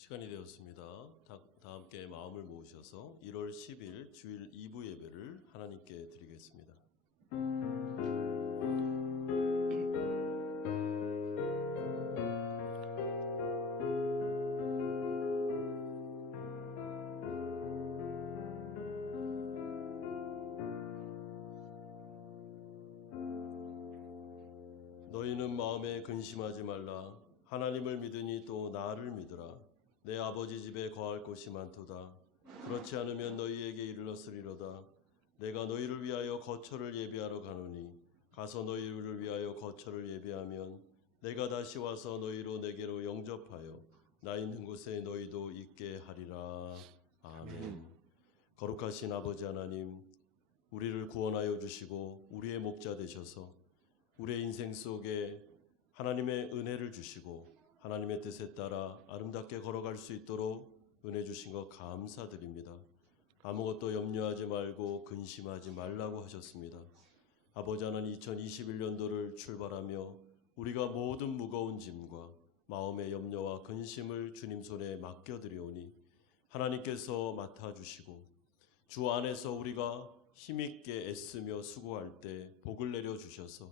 시간이 되었습니다. 다 함께 마음을 모으셔서 1월 10일 주일 2부 예배를 하나님께 드리겠습니다. 너희는 마음에 근심하지 말라. 하나님을 믿으니 또 나를 믿으라. 내 아버지 집에 거할 곳이 많도다. 그렇지 않으면 너희에게 이르렀으리로다. 내가 너희를 위하여 거처를 예비하러 가노니 가서 너희를 위하여 거처를 예비하면 내가 다시 와서 너희로 내게로 영접하여 나 있는 곳에 너희도 있게 하리라. 아멘. 거룩하신 아버지 하나님, 우리를 구원하여 주시고 우리의 목자 되셔서 우리의 인생 속에 하나님의 은혜를 주시고 하나님의 뜻에 따라 아름답게 걸어갈 수 있도록 은혜 주신 것 감사드립니다. 아무것도 염려하지 말고 근심하지 말라고 하셨습니다. 아버지 하나님, 2021년도를 출발하며 우리가 모든 무거운 짐과 마음의 염려와 근심을 주님 손에 맡겨드리오니 하나님께서 맡아주시고 주 안에서 우리가 힘있게 애쓰며 수고할 때 복을 내려주셔서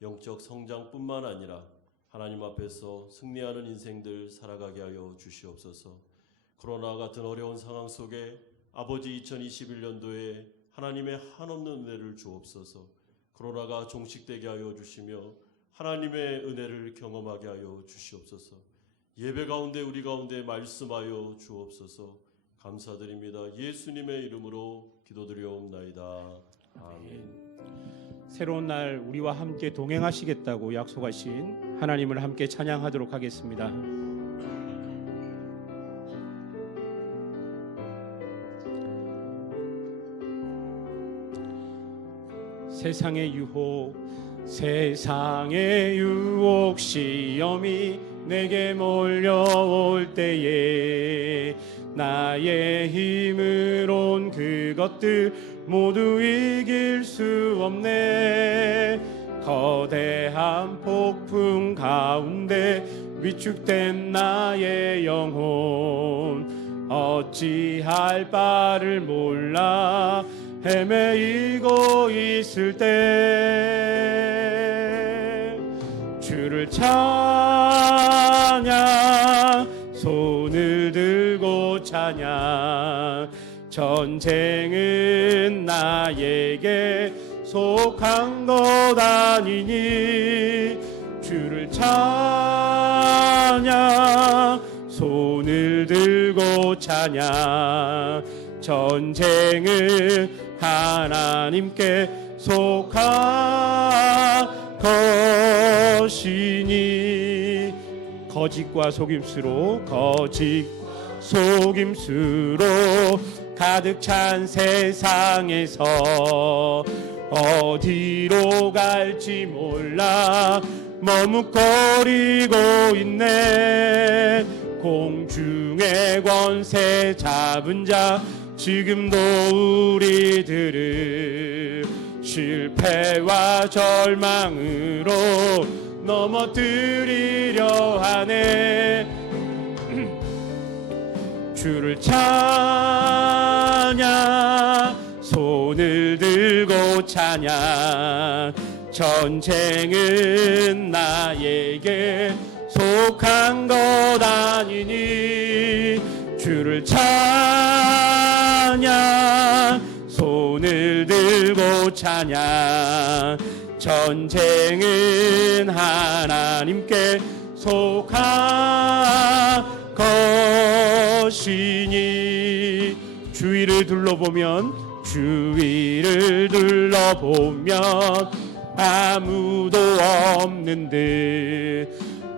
영적 성장뿐만 아니라 하나님 앞에서 승리하는 인생들 살아가게 하여 주시옵소서. 코로나 같은 어려운 상황 속에 아버지 2021년도에 하나님의 한없는 은혜를 주옵소서. 코로나가 종식되게 하여 주시며 하나님의 은혜를 경험하게 하여 주시옵소서. 예배 가운데 우리 가운데 말씀하여 주옵소서. 감사드립니다. 예수님의 이름으로 기도드리옵나이다. 아멘. 새로운 날 우리와 함께 동행하시겠다고 약속하신 하나님을 함께 찬양하도록 하겠습니다. 세상의 유혹 시험이 내게 몰려올 때에 나의 힘으론 그것들 모두 이길 수 없네. 거대한 폭풍 가운데 위축된 나의 영혼 어찌할 바를 몰라 헤매이고 있을 때 주를 찬양 손을 들고 찬양 전쟁은 나에게 속한 것 아니니 주를 찬양 손을 들고 찬양 전쟁은 하나님께 속한 것이니 거짓과 속임수로 가득 찬 세상에서 어디로 갈지 몰라 머뭇거리고 있네. 공중의 권세 잡은 자 지금도 우리들을 실패와 절망으로 넘어뜨리려 하네. 주를 찬양 손을 들고 찬양 전쟁은 나에게 속한 것 아니니 주를 찬양 손을 들고 찬양 전쟁은 하나님께 속한 것이니 주위를 둘러보면 아무도 없는 듯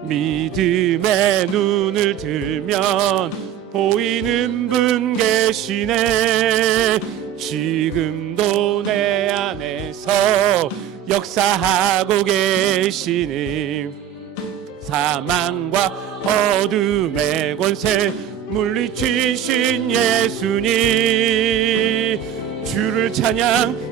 믿음의 눈을 들면 보이는 분 계시네. 지금도 내 안에서 역사하고 계시니 사망과 어둠의 권세 물리치신 예수님 주를 찬양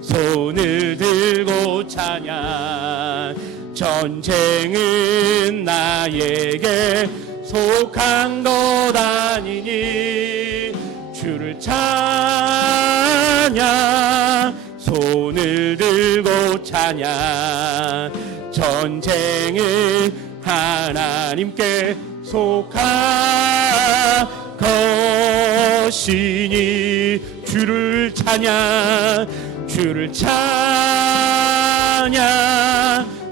손을 들고 찬양 전쟁은 나에게 속한 것 아니니 주를 찬양 손을 들고 찬양 전쟁은 하나님께 속한 것이니 주를 찬양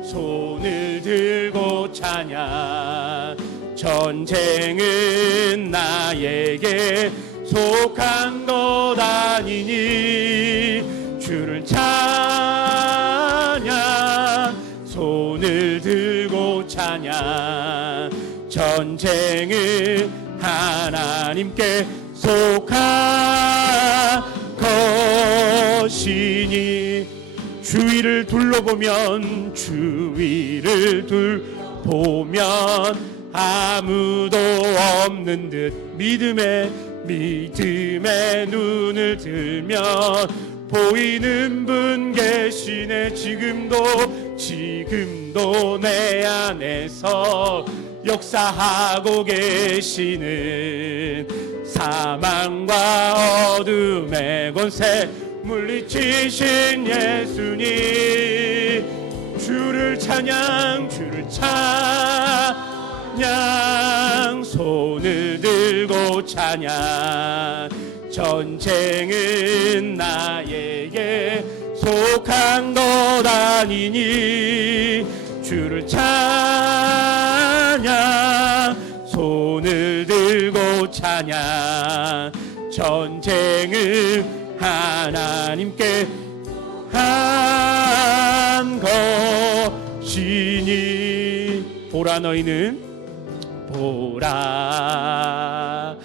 손을 들고 찬양 전쟁은 나에게 속한 것 아니니 주를 찬양 손을 들고 찬양 전쟁은 하나님께 속한 것이니 주위를 둘러보면 아무도 없는 듯 믿음의 눈을 들면 보이는 분 계시네 지금도 내 안에서 역사하고 계시는 사망과 어둠의 권세 물리치신 예수님 주를 찬양 손을 들고 찬양 전쟁은 나에게 속한 것 아니니 주를 찬양 손을 들고 찬양 전쟁은 하나님께 한 것이니 보라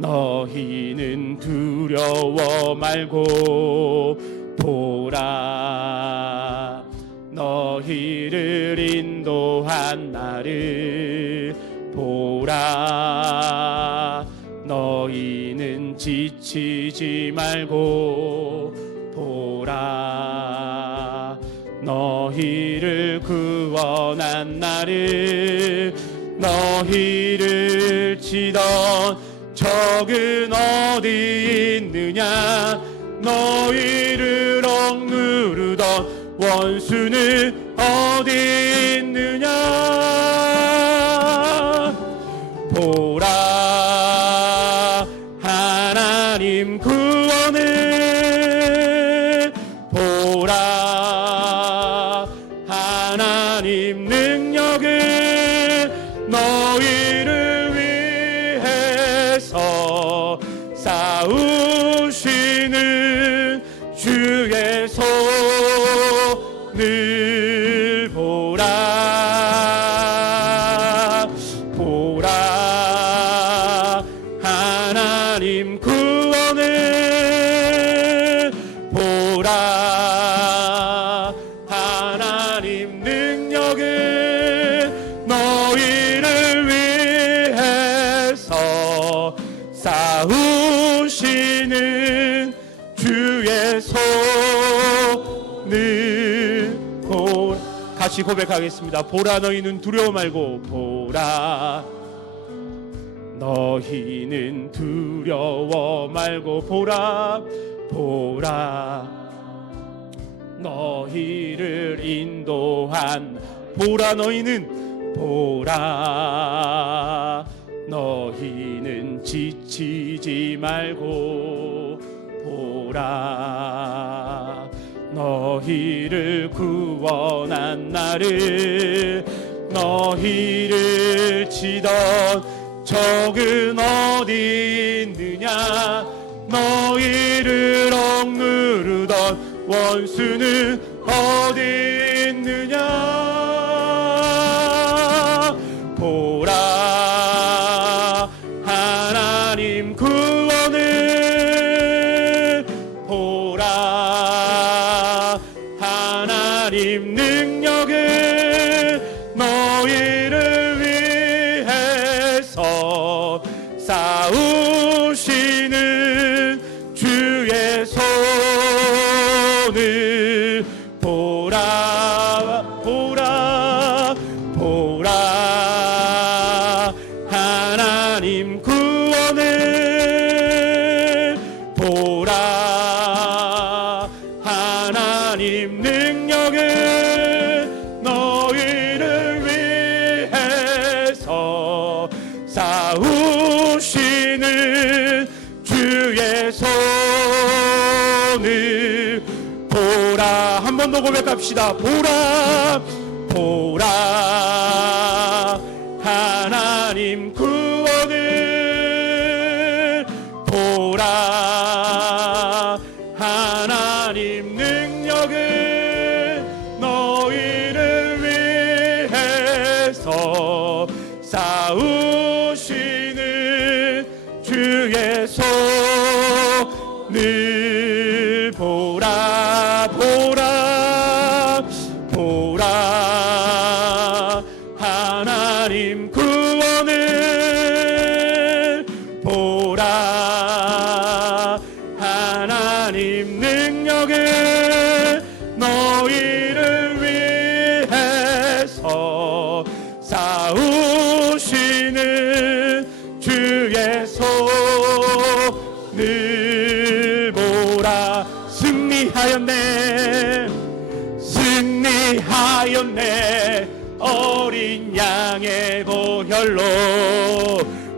너희는 두려워 말고 보라 너희를 인도한 나를 보라 너희는 지치지 말고 보라 너희를 구원한 나를 너희를 치던 적은 어디 있느냐 너희를 억누르던 원수는 어디 있느냐 보라 하나님 구원을 보라 하나님 능력을 너희를 위해서 싸우시는 주의 손을 보라 하나님 구원을 보라 하나님 능력을 너희를 위해서 싸우시는 주의 손을 보라 같이 고백하겠습니다. 보라 너희는 두려워 말고 보라 너희는 두려워 말고 보라 너희를 인도한 보라 너희는 지치지 말고 보라 너희를 구원한 나를 너희를 치던 적은 어디 있느냐 너희를 억누르던 원수는 어디 있느냐 보라 하나님 구원을 보라 하나님 능력을 너희를 위해서 싸우시는 주의 손을 보라 능력은 너희를 위해서 싸우시는 주의 손을 보라. 한 번 더 고백합시다. 보라 보라 하나님 구원을 보라 하나님 능력을 너희를 위해서 싸우시는 주의 손을 보라 보라 보라 하나님 구원을 보라 하나님 능력을 너희를 위해서 싸우시는 주의 손을 보라. 승리하였네 승리하였네 어린 양의 보혈로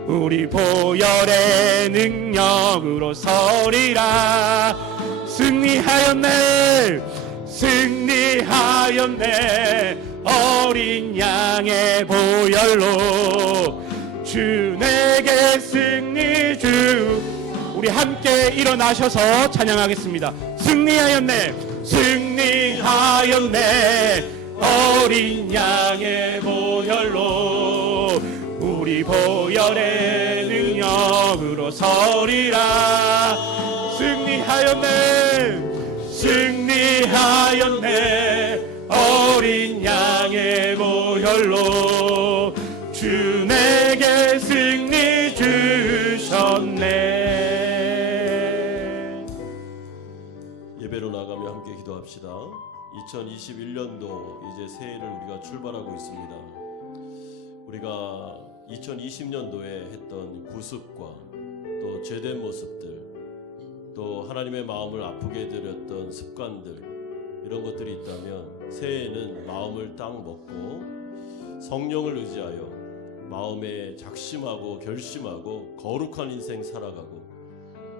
우리 보혈의 능력으로 서리라. 승리하였네 승리하였네 어린 양의 보혈로 주 내게 승리 주. 우리 함께 일어나셔서 찬양하겠습니다. 승리하였네 승리하였네 어린 양의 보혈로 우리 보혈의 능력으로 서리라. 승리하였네 승리하였네 어린 양의 보혈로 주 내게 승리 주셨네. 예배로 나가며 함께 기도합시다. 2021년도 이제 새해를 우리가 출발하고 있습니다. 우리가 2020년도에 했던 구습과 또 죄된 모습들, 또 하나님의 마음을 아프게 해드렸던 습관들, 이런 것들이 있다면 새해에는 마음을 딱 먹고 성령을 의지하여 마음에 작심하고 결심하고 거룩한 인생 살아가고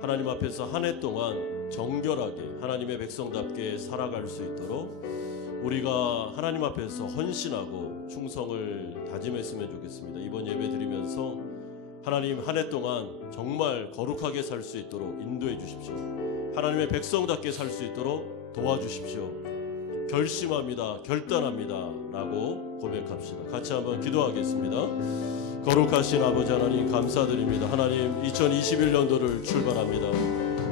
하나님 앞에서 한 해 동안 정결하게 하나님의 백성답게 살아갈 수 있도록 우리가 하나님 앞에서 헌신하고 충성을 다짐했으면 좋겠습니다. 이번 예배 드리면서 하나님 한 해 동안 정말 거룩하게 살 수 있도록 인도해 주십시오. 하나님의 백성답게 살 수 있도록 도와주십시오. 결심합니다. 결단합니다. 라고 고백합시다. 같이 한번 기도하겠습니다. 거룩하신 아버지 하나님 감사드립니다. 하나님 2021년도를 출발합니다.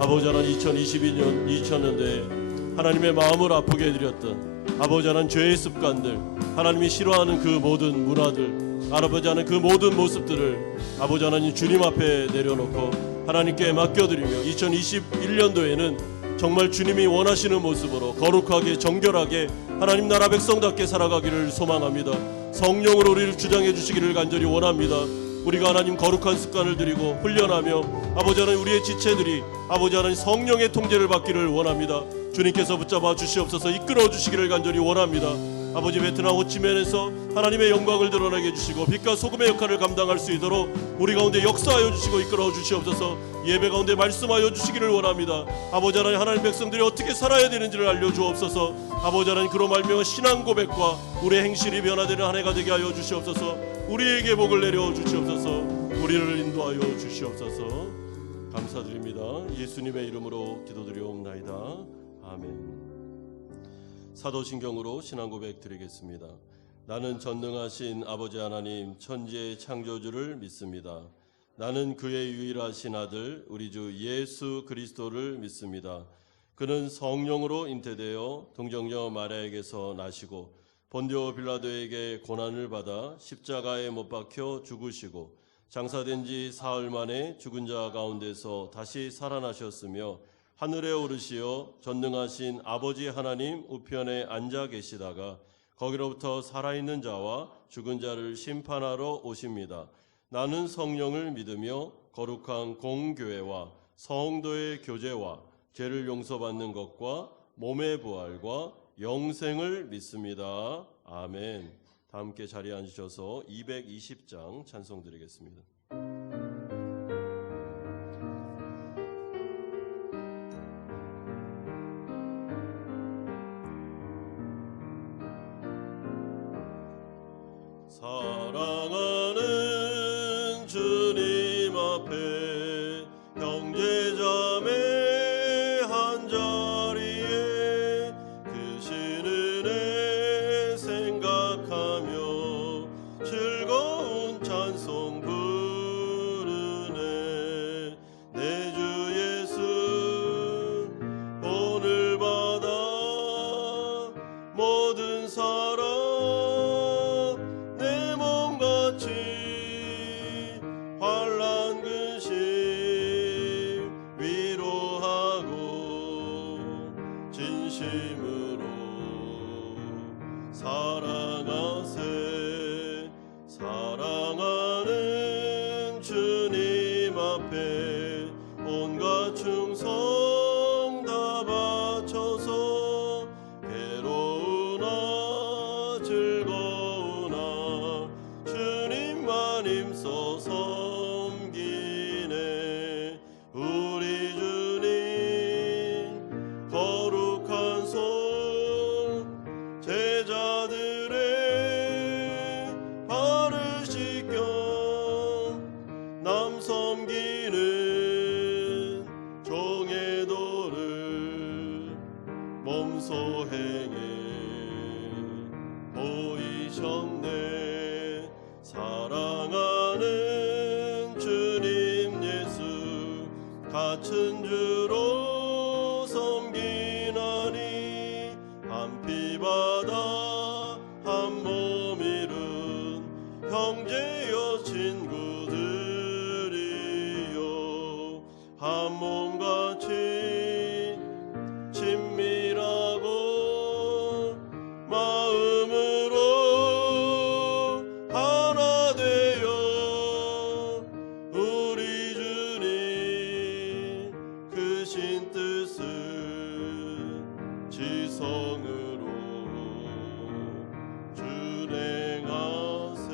아버지 하나님 2022년도에 하나님의 마음을 아프게 해드렸던 아버지 하나님 죄의 습관들, 하나님이 싫어하는 그 모든 문화들, 아버지 하나님 그 모든 모습들을 아버지 하나님 주님 앞에 내려놓고 하나님께 맡겨드리며 2021년도에는 정말 주님이 원하시는 모습으로 거룩하게 정결하게 하나님 나라 백성답게 살아가기를 소망합니다. 성령으로 우리를 주장해 주시기를 간절히 원합니다. 우리가 하나님 거룩한 습관을 들이고 훈련하며 아버지 하나님 우리의 지체들이 아버지 하나님 성령의 통제를 받기를 원합니다. 주님께서 붙잡아 주시옵소서. 이끌어 주시기를 간절히 원합니다. 아버지 베트남 호치민에서 하나님의 영광을 드러나게 해주시고 빛과 소금의 역할을 감당할 수 있도록 우리 가운데 역사하여 주시고 이끌어 주시옵소서. 예배 가운데 말씀하여 주시기를 원합니다. 아버지 하나님 하나님 백성들이 어떻게 살아야 되는지를 알려주옵소서. 아버지 하나님 그로 말미암아 신앙 고백과 우리의 행실이 변화되는 한 해가 되게 하여 주시옵소서. 우리에게 복을 내려 주시옵소서. 우리를 인도하여 주시옵소서. 감사드립니다. 예수님의 이름으로 기도드리옵나이다. 아멘. 사도신경으로 신앙 고백 드리겠습니다. 나는 전능하신 아버지 하나님 천지의 창조주를 믿습니다. 나는 그의 유일하신 아들 우리 주 예수 그리스도를 믿습니다. 그는 성령으로 잉태되어 동정녀 마리아에게서 나시고 본디오 빌라도에게 고난을 받아 십자가에 못 박혀 죽으시고 장사된 지 사흘 만에 죽은 자 가운데서 다시 살아나셨으며 하늘에 오르시어 전능하신 아버지 하나님 우편에 앉아 계시다가 거기로부터 살아있는 자와 죽은 자를 심판하러 오십니다. 나는 성령을 믿으며 거룩한 공교회와 성도의 교제와 죄를 용서받는 것과 몸의 부활과 영생을 믿습니다. 아멘. 다 함께 자리에 앉으셔서 220장 찬송 드리겠습니다. 사랑하는 주님 앞에 형제자매 한자리에 크신 은혜 생각하며 즐거운 찬송 부르네. 내 주 예수 본을 받아 모든 사랑 내 몸같이 환난 근심 위로하고 진심으로 사랑하세. 사랑하는 주님 앞에 온갖 충성 다 바쳐서 괴로우나 즐거우나 주님만 힘써 섬기네. 우리 주님 거룩한 손 제자들의 발을 씻겨 남 섬기는 종의 도를 몸소 행해 보이셨네. 사랑하는 주님 예수 같은 주로 섬기나니 한 피 바다 한 몸 이룬 형제여 친구들이여 한 몸같이 친밀하고 마음으로 하나 되어 우리 주님 크신 뜻은 지성으로 준행하세.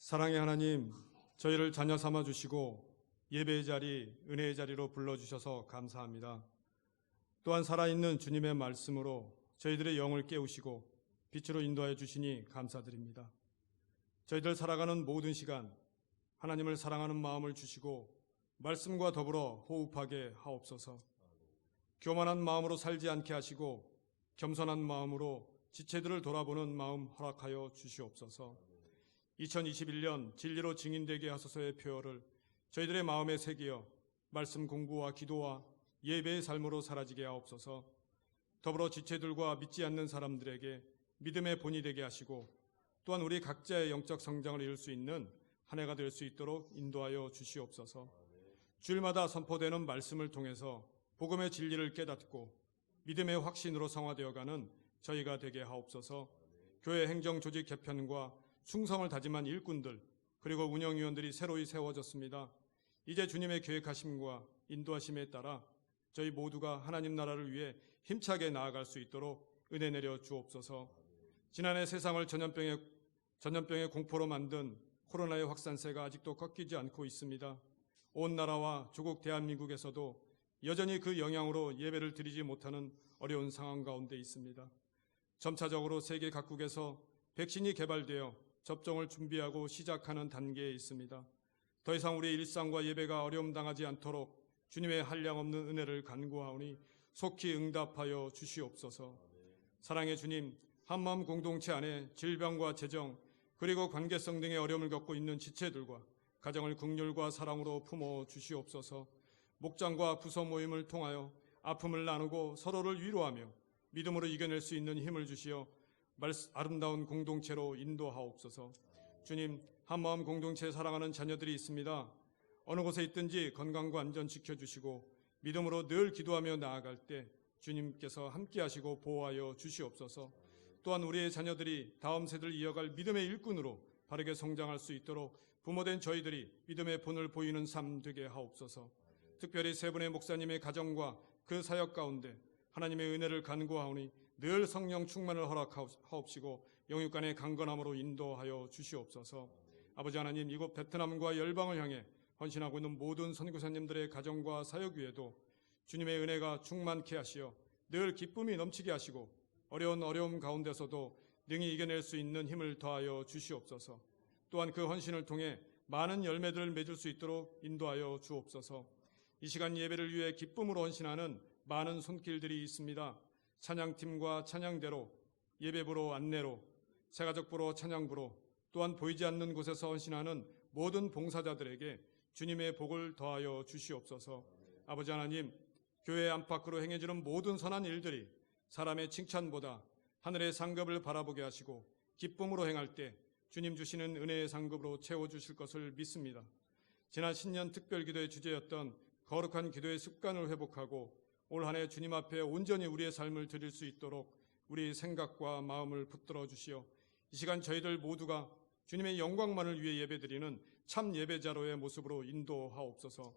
사랑의 하나님, 저희를 자녀 삼아 주시고 예배의 자리, 은혜의 자리로 불러주셔서 감사합니다. 또한 살아있는 주님의 말씀으로 저희들의 영을 깨우시고 빛으로 인도하여 주시니 감사드립니다. 저희들 살아가는 모든 시간 하나님을 사랑하는 마음을 주시고 말씀과 더불어 호흡하게 하옵소서. 교만한 마음으로 살지 않게 하시고 겸손한 마음으로 지체들을 돌아보는 마음 허락하여 주시옵소서. 2021년 진리로 증인되게 하소서의 표어를 저희들의 마음에 새기어 말씀 공부와 기도와 예배의 삶으로 사라지게 하옵소서. 더불어 지체들과 믿지 않는 사람들에게 믿음의 본이 되게 하시고 또한 우리 각자의 영적 성장을 이룰 수 있는 한 해가 될 수 있도록 인도하여 주시옵소서. 주일마다 선포되는 말씀을 통해서 복음의 진리를 깨닫고 믿음의 확신으로 성화되어가는 저희가 되게 하옵소서. 교회 행정 조직 개편과 충성을 다짐한 일꾼들 그리고 운영위원들이 새로이 세워졌습니다. 이제 주님의 계획하심과 인도하심에 따라 저희 모두가 하나님 나라를 위해 힘차게 나아갈 수 있도록 은혜 내려 주옵소서. 지난해 세상을 전염병의 공포로 만든 코로나의 확산세가 아직도 꺾이지 않고 있습니다. 온 나라와 조국 대한민국에서도 여전히 그 영향으로 예배를 드리지 못하는 어려운 상황 가운데 있습니다. 점차적으로 세계 각국에서 백신이 개발되어 접종을 준비하고 시작하는 단계에 있습니다. 더 이상 우리의 일상과 예배가 어려움 당하지 않도록 주님의 한량없는 은혜를 간구하오니 속히 응답하여 주시옵소서. 사랑의 주님, 한마음 공동체 안에 질병과 재정 그리고 관계성 등의 어려움을 겪고 있는 지체들과 가정을 긍휼과 사랑으로 품어 주시옵소서. 목장과 부서 모임을 통하여 아픔을 나누고 서로를 위로하며 믿음으로 이겨낼 수 있는 힘을 주시어 아름다운 공동체로 인도하옵소서. 주님, 한마음 공동체에 사랑하는 자녀들이 있습니다. 어느 곳에 있든지 건강과 안전 지켜주시고 믿음으로 늘 기도하며 나아갈 때 주님께서 함께하시고 보호하여 주시옵소서. 또한 우리의 자녀들이 다음 세대를 이어갈 믿음의 일꾼으로 바르게 성장할 수 있도록 부모된 저희들이 믿음의 본을 보이는 삶 되게 하옵소서. 특별히 세 분의 목사님의 가정과 그 사역 가운데 하나님의 은혜를 간구하오니 늘 성령 충만을 허락하옵시고 영육간의 강건함으로 인도하여 주시옵소서. 아버지 하나님, 이곳 베트남과 열방을 향해 헌신하고 있는 모든 선교사님들의 가정과 사역 위에도 주님의 은혜가 충만케 하시어 늘 기쁨이 넘치게 하시고 어려움 가운데서도 능히 이겨낼 수 있는 힘을 더하여 주시옵소서. 또한 그 헌신을 통해 많은 열매들을 맺을 수 있도록 인도하여 주옵소서. 이 시간 예배를 위해 기쁨으로 헌신하는 많은 손길들이 있습니다. 찬양팀과 찬양대로, 예배부로 안내로, 새가족부로 찬양부로, 또한 보이지 않는 곳에서 헌신하는 모든 봉사자들에게 주님의 복을 더하여 주시옵소서. 아버지 하나님, 교회 안팎으로 행해지는 모든 선한 일들이 사람의 칭찬보다 하늘의 상급을 바라보게 하시고 기쁨으로 행할 때 주님 주시는 은혜의 상급으로 채워주실 것을 믿습니다. 지난 신년 특별기도의 주제였던 거룩한 기도의 습관을 회복하고 올 한 해 주님 앞에 온전히 우리의 삶을 드릴 수 있도록 우리 생각과 마음을 붙들어 주시어 이 시간 저희들 모두가 주님의 영광만을 위해 예배드리는 참 예배자로의 모습으로 인도하옵소서.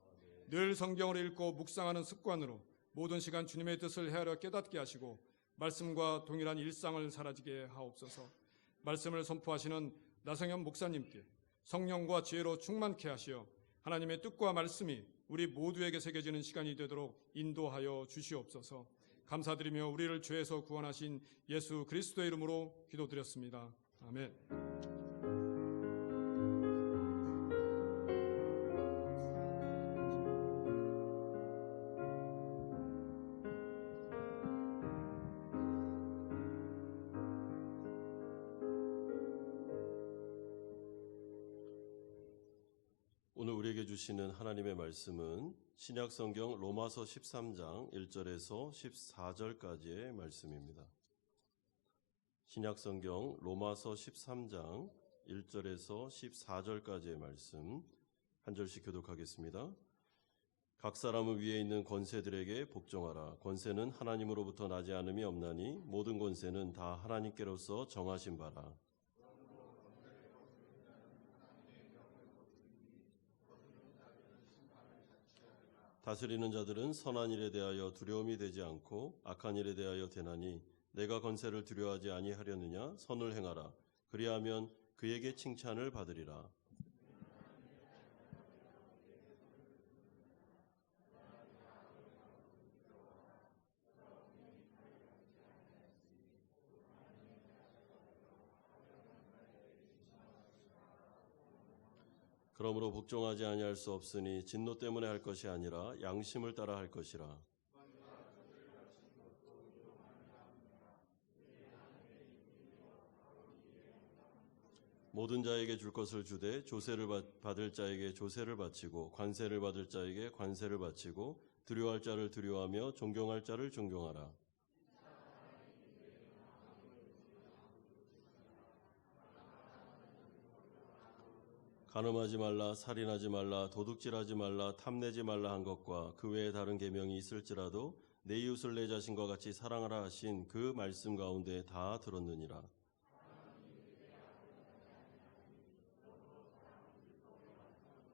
늘 성경을 읽고 묵상하는 습관으로 모든 시간 주님의 뜻을 헤아려 깨닫게 하시고 말씀과 동일한 일상을 사라지게 하옵소서. 말씀을 선포하시는 나성현 목사님께 성령과 지혜로 충만케 하시어 하나님의 뜻과 말씀이 우리 모두에게 새겨지는 시간이 되도록 인도하여 주시옵소서. 감사드리며 우리를 죄에서 구원하신 예수 그리스도의 이름으로 기도드렸습니다. 아멘. 오늘 우리에게 주시는 하나님의 말씀은 신약성경 로마서 13장 1절에서 14절까지의 말씀입니다. 신약성경 로마서 13장 1절에서 14절까지의 말씀 한 절씩 교독하겠습니다. 각 사람은 위에 있는 권세들에게 복종하라. 권세는 하나님으로부터 나지 않음이 없나니 모든 권세는 다 하나님께로서 정하신 바라. 다스리는 자들은 선한 일에 대하여 두려움이 되지 않고 악한 일에 대하여 되나니 내가 권세를 두려워하지 아니하려느냐. 선을 행하라. 그리하면 그에게 칭찬을 받으리라. 그러므로 복종하지 아니할 수 없으니 진노 때문에 할 것이 아니라 양심을 따라 할 것이라. 모든 자에게 줄 것을 주되 조세를 받을 자에게 조세를 바치고 관세를 받을 자에게 관세를 바치고 두려워할 자를 두려워하며 존경할 자를 존경하라. 간음하지 말라, 살인하지 말라, 도둑질하지 말라, 탐내지 말라 한 것과 그 외에 다른 계명이 있을지라도 내 이웃을 내 자신과 같이 사랑하라 하신 그 말씀 가운데 다 들었느니라.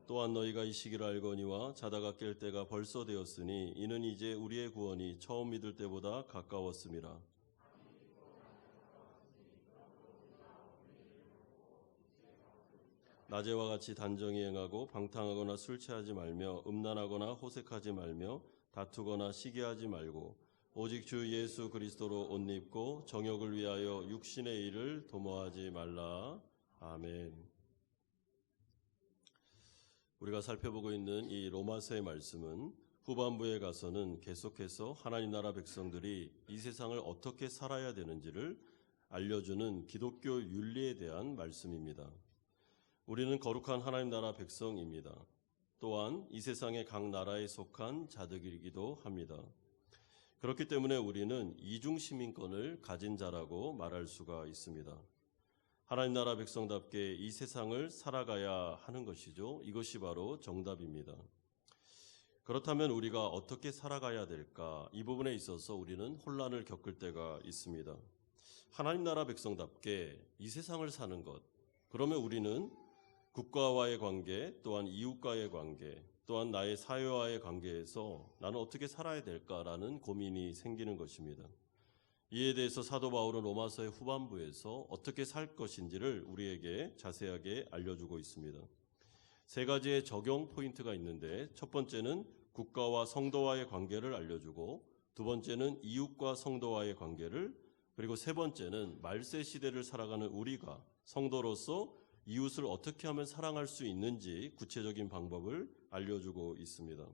또한 너희가 이 시기를 알거니와 자다가 깰 때가 벌써 되었으니 이는 이제 우리의 구원이 처음 믿을 때보다 가까웠음이라. 낮에와 같이 단정히 행하고 방탕하거나 술 취하지 말며 음란하거나 호색하지 말며 다투거나 시기하지 말고 오직 주 예수 그리스도로 옷 입고 정욕을 위하여 육신의 일을 도모하지 말라. 아멘. 우리가 살펴보고 있는 이 로마서의 말씀은 후반부에 가서는 계속해서 하나님 나라 백성들이 이 세상을 어떻게 살아야 되는지를 알려주는 기독교 윤리에 대한 말씀입니다. 우리는 거룩한 하나님 나라 백성입니다. 또한 이 세상의 각 나라에 속한 자들이기도 합니다. 그렇기 때문에 우리는 이중시민권을 가진 자라고 말할 수가 있습니다. 하나님 나라 백성답게 이 세상을 살아가야 하는 것이죠. 이것이 바로 정답입니다. 그렇다면 우리가 어떻게 살아가야 될까? 이 부분에 있어서 우리는 혼란을 겪을 때가 있습니다. 하나님 나라 백성답게 이 세상을 사는 것, 그러면 우리는 국가와의 관계, 또한 이웃과의 관계, 또한 나의 사회와의 관계에서 나는 어떻게 살아야 될까라는 고민이 생기는 것입니다. 이에 대해서 사도 바울은 로마서의 후반부에서 어떻게 살 것인지를 우리에게 자세하게 알려주고 있습니다. 세 가지의 적용 포인트가 있는데, 첫 번째는 국가와 성도와의 관계를 알려주고, 두 번째는 이웃과 성도와의 관계를, 그리고 세 번째는 말세 시대를 살아가는 우리가 성도로서 이웃을 어떻게 하면 사랑할 수 있는지 구체적인 방법을 알려주고 있습니다.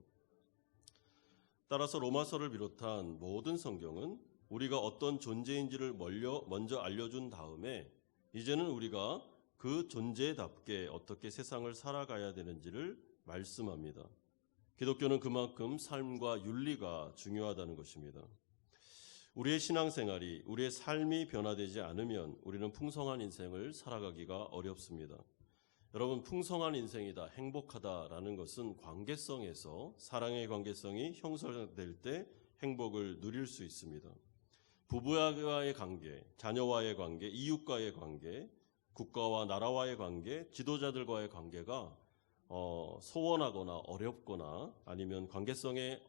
따라서 로마서를 비롯한 모든 성경은 우리가 어떤 존재인지를 먼저 알려준 다음에 이제는 우리가 그 존재답게 어떻게 세상을 살아가야 되는지를 말씀합니다. 기독교는 그만큼 삶과 윤리가 중요하다는 것입니다. 우리의 신앙생활이, 우리의 삶이 변화되지 않으면 우리는 풍성한 인생을 살아가기가 어렵습니다. 여러분, 풍성한 인생이다, 행복하다라는 것은 관계성에서 사랑의 관계성이 형성될 때 행복을 누릴 수 있습니다. 부부와의 관계, 자녀와의 관계, 이웃과의 관계, 국가와 나라와의 관계, 지도자들과의 관계가 소원하거나 어렵거나 아니면 관계성에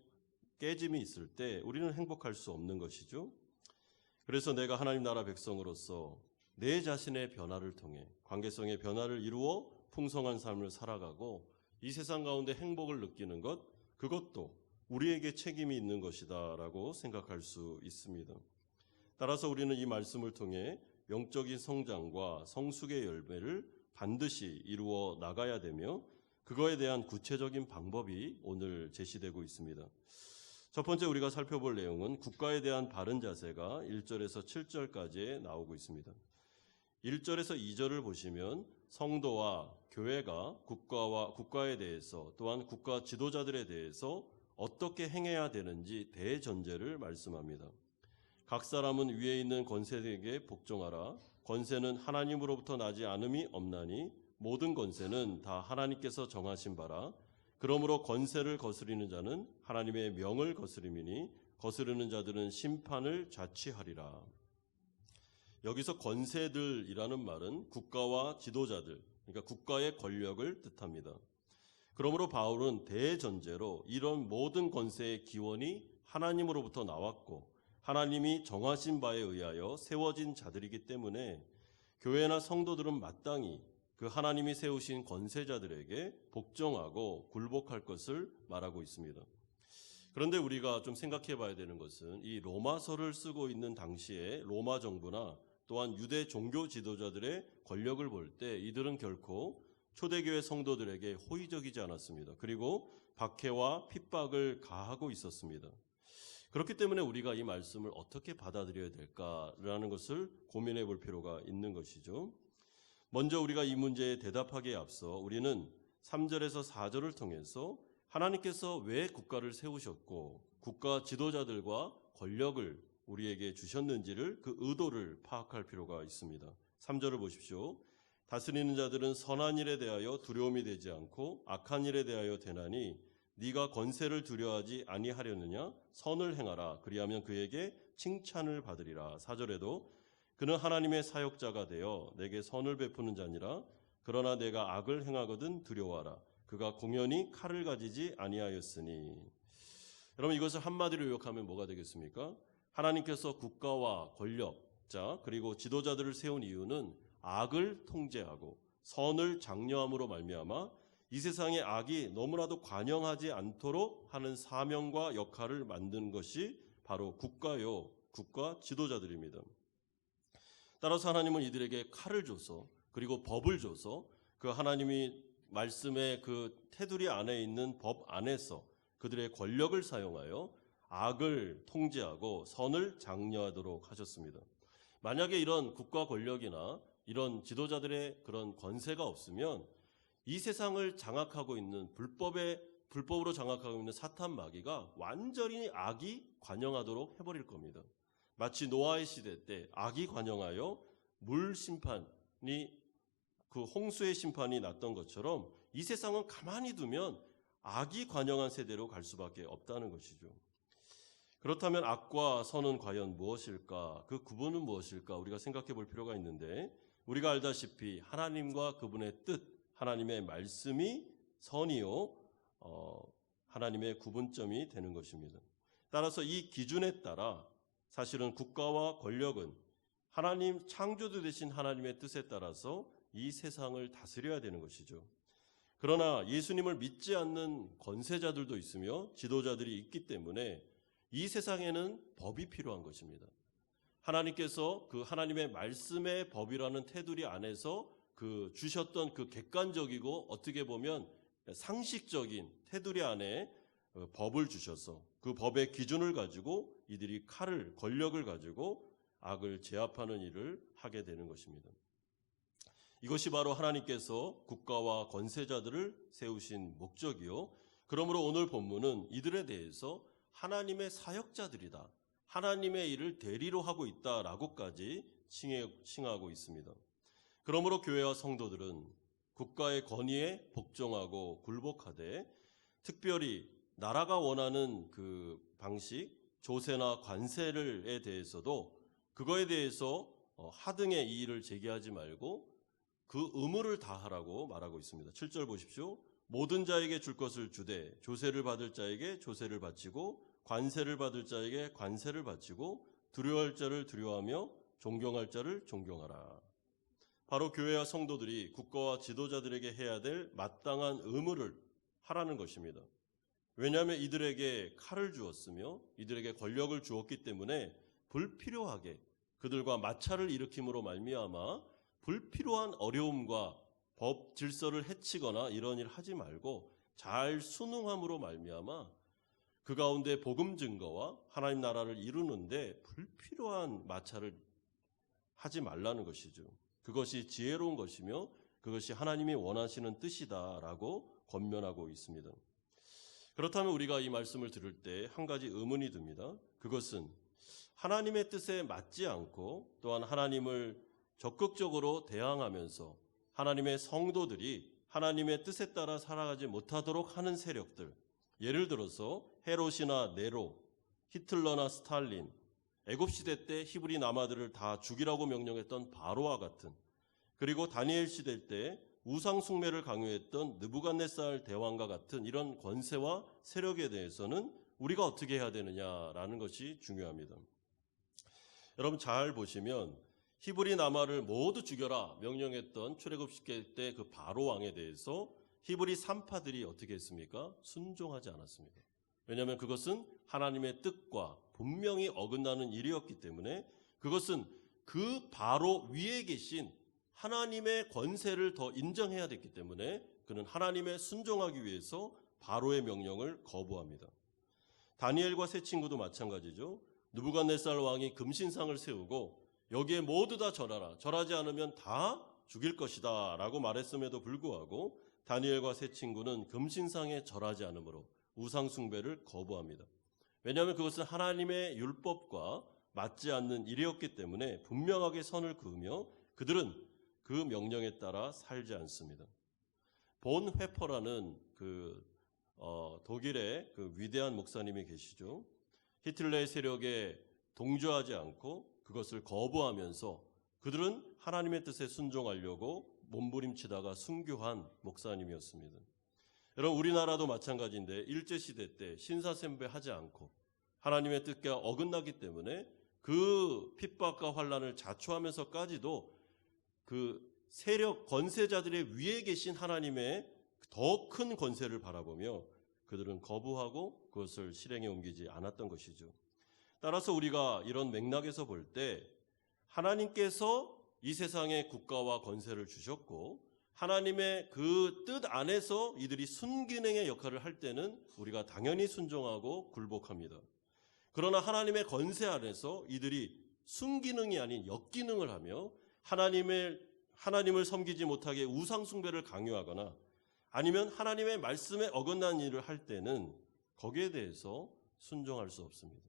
깨짐이 있을 때 우리는 행복할 수 없는 것이죠. 그래서 내가 하나님 나라 백성으로서 내 자신의 변화를 통해 관계성의 변화를 이루어 풍성한 삶을 살아가고 이 세상 가운데 행복을 느끼는 것, 그것도 우리에게 책임이 있는 것이다라고 생각할 수 있습니다. 따라서 우리는 이 말씀을 통해 영적인 성장과 성숙의 열매를 반드시 이루어 나가야 되며 그거에 대한 구체적인 방법이 오늘 제시되고 있습니다. 첫 번째 우리가 살펴볼 내용은 국가에 대한 바른 자세가 1절에서 7절까지 나오고 있습니다. 1절에서 2절을 보시면 성도와 교회가 국가에 대해서 또한 국가 지도자들에 대해서 어떻게 행해야 되는지 대전제를 말씀합니다. 각 사람은 위에 있는 권세에게 복종하라. 권세는 하나님으로부터 나지 않음이 없나니 모든 권세는 다 하나님께서 정하신 바라. 그러므로 권세를 거스리는 자는 하나님의 명을 거스림이니 거스르는 자들은 심판을 자취하리라. 여기서 권세들이라는 말은 국가와 지도자들, 그러니까 국가의 권력을 뜻합니다. 그러므로 바울은 대전제로 이런 모든 권세의 기원이 하나님으로부터 나왔고 하나님이 정하신 바에 의하여 세워진 자들이기 때문에 교회나 성도들은 마땅히 그 하나님이 세우신 권세자들에게 복종하고 굴복할 것을 말하고 있습니다. 그런데 우리가 좀 생각해 봐야 되는 것은 이 로마서를 쓰고 있는 당시에 로마 정부나 또한 유대 종교 지도자들의 권력을 볼 때 이들은 결코 초대교회 성도들에게 호의적이지 않았습니다. 그리고 박해와 핍박을 가하고 있었습니다. 그렇기 때문에 우리가 이 말씀을 어떻게 받아들여야 될까라는 것을 고민해 볼 필요가 있는 것이죠. 먼저 우리가 이 문제에 대답하기에 앞서 우리는 3절에서 4절을 통해서 하나님께서 왜 국가를 세우셨고 국가 지도자들과 권력을 우리에게 주셨는지를 그 의도를 파악할 필요가 있습니다. 3절을 보십시오. 다스리는 자들은 선한 일에 대하여 두려움이 되지 않고 악한 일에 대하여 되나니 네가 권세를 두려워하지 아니하려느냐? 선을 행하라. 그리하면 그에게 칭찬을 받으리라. 4절에도 그는 하나님의 사역자가 되어 내게 선을 베푸는 자니라. 그러나 내가 악을 행하거든 두려워하라. 그가 공연히 칼을 가지지 아니하였으니. 여러분, 이것을 한마디로 요약하면 뭐가 되겠습니까? 하나님께서 국가와 권력자 그리고 지도자들을 세운 이유는 악을 통제하고 선을 장려함으로 말미암아 이 세상의 악이 너무나도 관영하지 않도록 하는 사명과 역할을 만든 것이 바로 국가요, 국가 지도자들입니다. 따라서 하나님은 이들에게 칼을 줘서 그리고 법을 줘서 그 하나님이 말씀의 그 테두리 안에 있는 법 안에서 그들의 권력을 사용하여 악을 통제하고 선을 장려하도록 하셨습니다. 만약에 이런 국가 권력이나 이런 지도자들의 그런 권세가 없으면 이 세상을 장악하고 있는 불법으로 장악하고 있는 사탄 마귀가 완전히 악이 관영하도록 해버릴 겁니다. 마치 노아의 시대 때 악이 관영하여 물 심판이 그 홍수의 심판이 났던 것처럼 이 세상은 가만히 두면 악이 관영한 세대로 갈 수밖에 없다는 것이죠. 그렇다면 악과 선은 과연 무엇일까? 그 구분은 무엇일까? 우리가 생각해 볼 필요가 있는데, 우리가 알다시피 하나님과 그분의 뜻, 하나님의 말씀이 선이요, 하나님의 구분점이 되는 것입니다. 따라서 이 기준에 따라 사실은 국가와 권력은 하나님 창조주 되신 하나님의 뜻에 따라서 이 세상을 다스려야 되는 것이죠. 그러나 예수님을 믿지 않는 권세자들도 있으며 지도자들이 있기 때문에 이 세상에는 법이 필요한 것입니다. 하나님께서 그 하나님의 말씀의 법이라는 테두리 안에서 그 주셨던 그 객관적이고 어떻게 보면 상식적인 테두리 안에 법을 주셔서 그 법의 기준을 가지고 이들이 칼을, 권력을 가지고 악을 제압하는 일을 하게 되는 것입니다. 이것이 바로 하나님께서 국가와 권세자들을 세우신 목적이요. 그러므로 오늘 본문은 이들에 대해서 하나님의 사역자들이다, 하나님의 일을 대리로 하고 있다라고까지 칭하고 있습니다. 그러므로 교회와 성도들은 국가의 권위에 복종하고 굴복하되, 특별히 나라가 원하는 그 방식, 조세나 관세에 대해서도 그거에 대해서 하등의 이의를 제기하지 말고 그 의무를 다하라고 말하고 있습니다. 7절 보십시오. 모든 자에게 줄 것을 주되 조세를 받을 자에게 조세를 바치고 관세를 받을 자에게 관세를 바치고 두려워할 자를 두려워하며 존경할 자를 존경하라. 바로 교회와 성도들이 국가와 지도자들에게 해야 될 마땅한 의무를 하라는 것입니다. 왜냐하면 이들에게 칼을 주었으며 이들에게 권력을 주었기 때문에 불필요하게 그들과 마찰을 일으킴으로 말미암아 불필요한 어려움과 법 질서를 해치거나 이런 일 하지 말고 잘 순응함으로 말미암아 그 가운데 복음 증거와 하나님 나라를 이루는데 불필요한 마찰을 하지 말라는 것이죠. 그것이 지혜로운 것이며 그것이 하나님이 원하시는 뜻이다라고 권면하고 있습니다. 그렇다면 우리가 이 말씀을 들을 때 한 가지 의문이 듭니다. 그것은 하나님의 뜻에 맞지 않고 또한 하나님을 적극적으로 대항하면서 하나님의 성도들이 하나님의 뜻에 따라 살아가지 못하도록 하는 세력들, 예를 들어서 헤롯이나 네로, 히틀러나 스탈린, 애굽시대 때 히브리 남아들을 다 죽이라고 명령했던 바로와 같은, 그리고 다니엘 시대 때 우상 숭배를 강요했던 느부갓네살 대왕과 같은 이런 권세와 세력에 대해서는 우리가 어떻게 해야 되느냐라는 것이 중요합니다. 여러분 잘 보시면 히브리 남아를 모두 죽여라 명령했던 출애굽 시대 때 그 바로 왕에 대해서 히브리 산파들이 어떻게 했습니까? 순종하지 않았습니다. 왜냐하면 그것은 하나님의 뜻과 분명히 어긋나는 일이었기 때문에 그것은 그 바로 위에 계신 하나님의 권세를 더 인정해야 됐기 때문에 그는 하나님의 순종하기 위해서 바로의 명령을 거부합니다. 다니엘과 세 친구도 마찬가지죠. 느부갓네살 왕이 금신상을 세우고 여기에 모두 다 절하라, 절하지 않으면 다 죽일 것이다 라고 말했음에도 불구하고 다니엘과 세 친구는 금신상에 절하지 않으므로 우상 숭배를 거부합니다. 왜냐하면 그것은 하나님의 율법과 맞지 않는 일이었기 때문에 분명하게 선을 그으며 그들은 그 명령에 따라 살지 않습니다. 본 회퍼라는 독일의 그 위대한 목사님이 계시죠. 히틀러의 세력에 동조하지 않고 그것을 거부하면서 그들은 하나님의 뜻에 순종하려고 몸부림치다가 순교한 목사님이었습니다. 여러분 우리나라도 마찬가지인데 일제시대 때 신사참배하지 않고 하나님의 뜻과 어긋나기 때문에 그 핍박과 환난을 자초하면서까지도 그 세력 권세자들의 위에 계신 하나님의 더 큰 권세를 바라보며 그들은 거부하고 그것을 실행에 옮기지 않았던 것이죠. 따라서 우리가 이런 맥락에서 볼 때 하나님께서 이 세상에 국가와 권세를 주셨고 하나님의 그 뜻 안에서 이들이 순기능의 역할을 할 때는 우리가 당연히 순종하고 굴복합니다. 그러나 하나님의 권세 안에서 이들이 순기능이 아닌 역기능을 하며 하나님을 섬기지 못하게 우상 숭배를 강요하거나 아니면 하나님의 말씀에 어긋난 일을 할 때는 거기에 대해서 순종할 수 없습니다.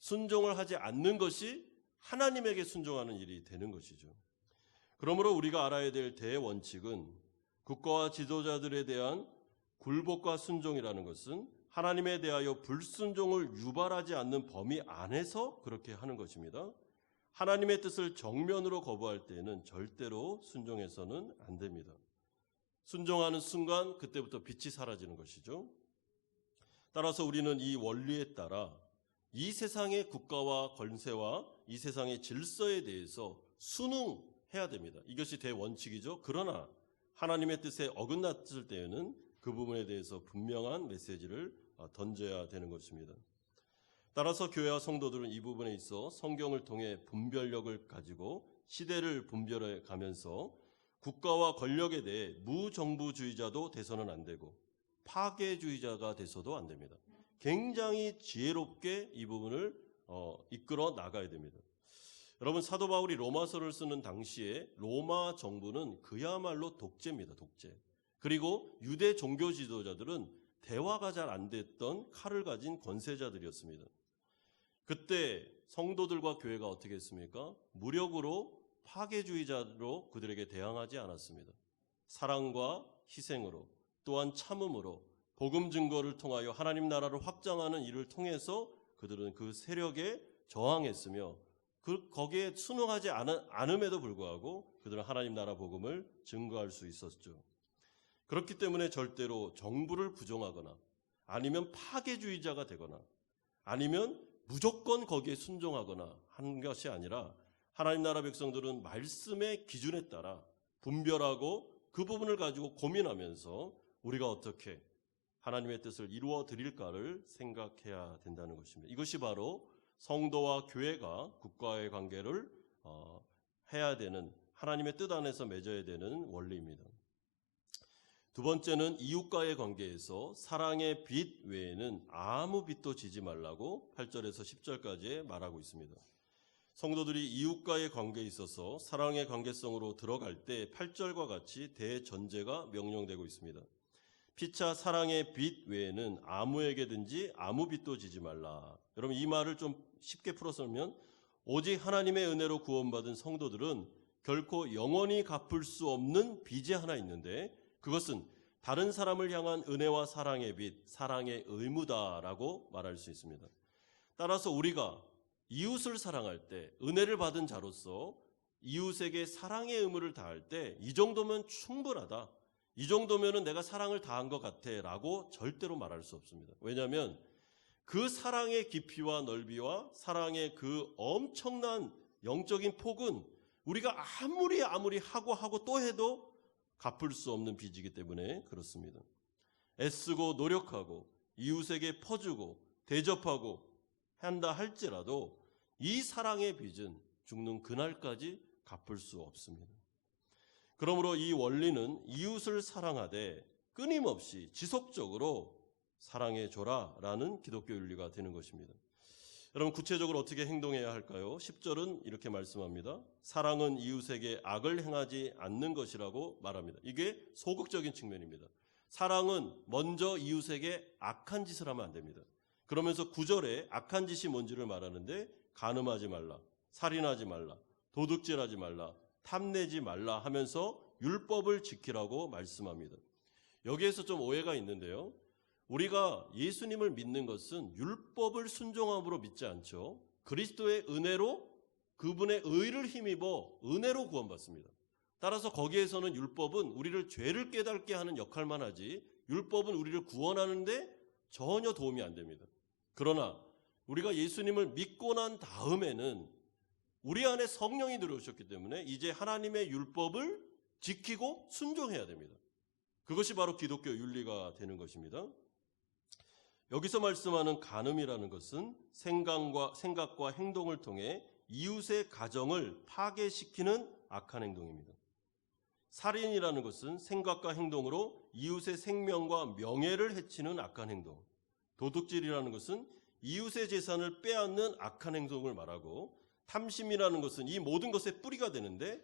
순종을 하지 않는 것이 하나님에게 순종하는 일이 되는 것이죠. 그러므로 우리가 알아야 될 대원칙은 국가와 지도자들에 대한 굴복과 순종이라는 것은 하나님에 대하여 불순종을 유발하지 않는 범위 안에서 그렇게 하는 것입니다. 하나님의 뜻을 정면으로 거부할 때에는 절대로 순종해서는 안 됩니다. 순종하는 순간 그때부터 빛이 사라지는 것이죠. 따라서 우리는 이 원리에 따라 이 세상의 국가와 권세와 이 세상의 질서에 대해서 순응해야 됩니다. 이것이 대원칙이죠. 그러나 하나님의 뜻에 어긋났을 때에는 그 부분에 대해서 분명한 메시지를 던져야 되는 것입니다. 따라서 교회와 성도들은 이 부분에 있어 성경을 통해 분별력을 가지고 시대를 분별해 가면서 국가와 권력에 대해 무정부주의자도 돼서는 안 되고 파괴주의자가 돼서도 안 됩니다. 굉장히 지혜롭게 이 부분을 이끌어 나가야 됩니다. 여러분, 사도 바울이 로마서를 쓰는 당시에 로마 정부는 그야말로 독재입니다. 독재. 그리고 유대 종교 지도자들은 대화가 잘 안 됐던 칼을 가진 권세자들이었습니다. 그때 성도들과 교회가 어떻게 했습니까? 무력으로 파괴주의자로 그들에게 대항하지 않았습니다. 사랑과 희생으로, 또한 참음으로 복음 증거를 통하여 하나님 나라를 확장하는 일을 통해서 그들은 그 세력에 저항했으며 거기에 순응하지 않음에도 불구하고 그들은 하나님 나라 복음을 증거할 수 있었죠. 그렇기 때문에 절대로 정부를 부정하거나 아니면 파괴주의자가 되거나 아니면 무조건 거기에 순종하거나 한 것이 아니라 하나님 나라 백성들은 말씀의 기준에 따라 분별하고 그 부분을 가지고 고민하면서 우리가 어떻게 하나님의 뜻을 이루어 드릴까를 생각해야 된다는 것입니다. 이것이 바로 성도와 교회가 국가의 관계를 해야 되는, 하나님의 뜻 안에서 맺어야 되는 원리입니다. 두 번째는 이웃과의 관계에서 사랑의 빛 외에는 아무 빛도 지지 말라고 8절에서 10절까지 말하고 있습니다. 성도들이 이웃과의 관계에 있어서 사랑의 관계성으로 들어갈 때 8절과 같이 대전제가 명령되고 있습니다. 피차 사랑의 빛 외에는 아무에게든지 아무 빛도 지지 말라. 여러분, 이 말을 좀 쉽게 풀어서면 오직 하나님의 은혜로 구원받은 성도들은 결코 영원히 갚을 수 없는 빚이 하나 있는데 그것은 다른 사람을 향한 은혜와 사랑의 빛, 사랑의 의무다라고 말할 수 있습니다. 따라서 우리가 이웃을 사랑할 때, 은혜를 받은 자로서 이웃에게 사랑의 의무를 다할 때 이 정도면 충분하다, 이 정도면 내가 사랑을 다한 것 같아 라고 절대로 말할 수 없습니다. 왜냐하면 그 사랑의 깊이와 넓이와 사랑의 그 엄청난 영적인 폭은 우리가 아무리 하고 또 해도 갚을 수 없는 빚이기 때문에 그렇습니다. 애쓰고 노력하고 이웃에게 퍼주고 대접하고 한다 할지라도 이 사랑의 빚은 죽는 그날까지 갚을 수 없습니다. 그러므로 이 원리는 이웃을 사랑하되 끊임없이 지속적으로 사랑해줘라라는 기독교 윤리가 되는 것입니다. 여러분, 구체적으로 어떻게 행동해야 할까요? 10절은 이렇게 말씀합니다. 사랑은 이웃에게 악을 행하지 않는 것이라고 말합니다. 이게 소극적인 측면입니다. 사랑은 먼저 이웃에게 악한 짓을 하면 안 됩니다. 그러면서 9절에 악한 짓이 뭔지를 말하는데 간음하지 말라, 살인하지 말라, 도둑질하지 말라, 탐내지 말라 하면서 율법을 지키라고 말씀합니다. 여기에서 좀 오해가 있는데요. 우리가 예수님을 믿는 것은 율법을 순종함으로 믿지 않죠. 그리스도의 은혜로, 그분의 의를 힘입어 은혜로 구원받습니다. 따라서 거기에서는 율법은 우리를 죄를 깨닫게 하는 역할만 하지 율법은 우리를 구원하는데 전혀 도움이 안 됩니다. 그러나 우리가 예수님을 믿고 난 다음에는 우리 안에 성령이 들어오셨기 때문에 이제 하나님의 율법을 지키고 순종해야 됩니다. 그것이 바로 기독교 윤리가 되는 것입니다. 여기서 말씀하는 간음이라는 것은 생각과 행동을 통해 이웃의 가정을 파괴시키는 악한 행동입니다. 살인이라는 것은 생각과 행동으로 이웃의 생명과 명예를 해치는 악한 행동. 도둑질이라는 것은 이웃의 재산을 빼앗는 악한 행동을 말하고, 탐심이라는 것은 이 모든 것의 뿌리가 되는데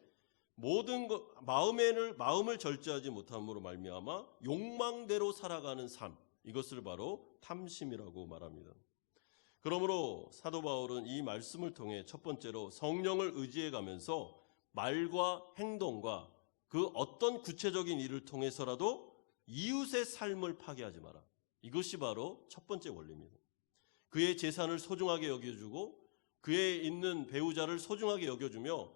마음을 절제하지 못함으로 말미암아 욕망대로 살아가는 삶, 이것을 바로 탐심이라고 말합니다. 그러므로 사도 바울은 이 말씀을 통해 첫 번째로 성령을 의지해 가면서 말과 행동과 그 어떤 구체적인 일을 통해서라도 이웃의 삶을 파괴하지 마라. 이것이 바로 첫 번째 원리입니다. 그의 재산을 소중하게 여겨주고 그의 있는 배우자를 소중하게 여겨주며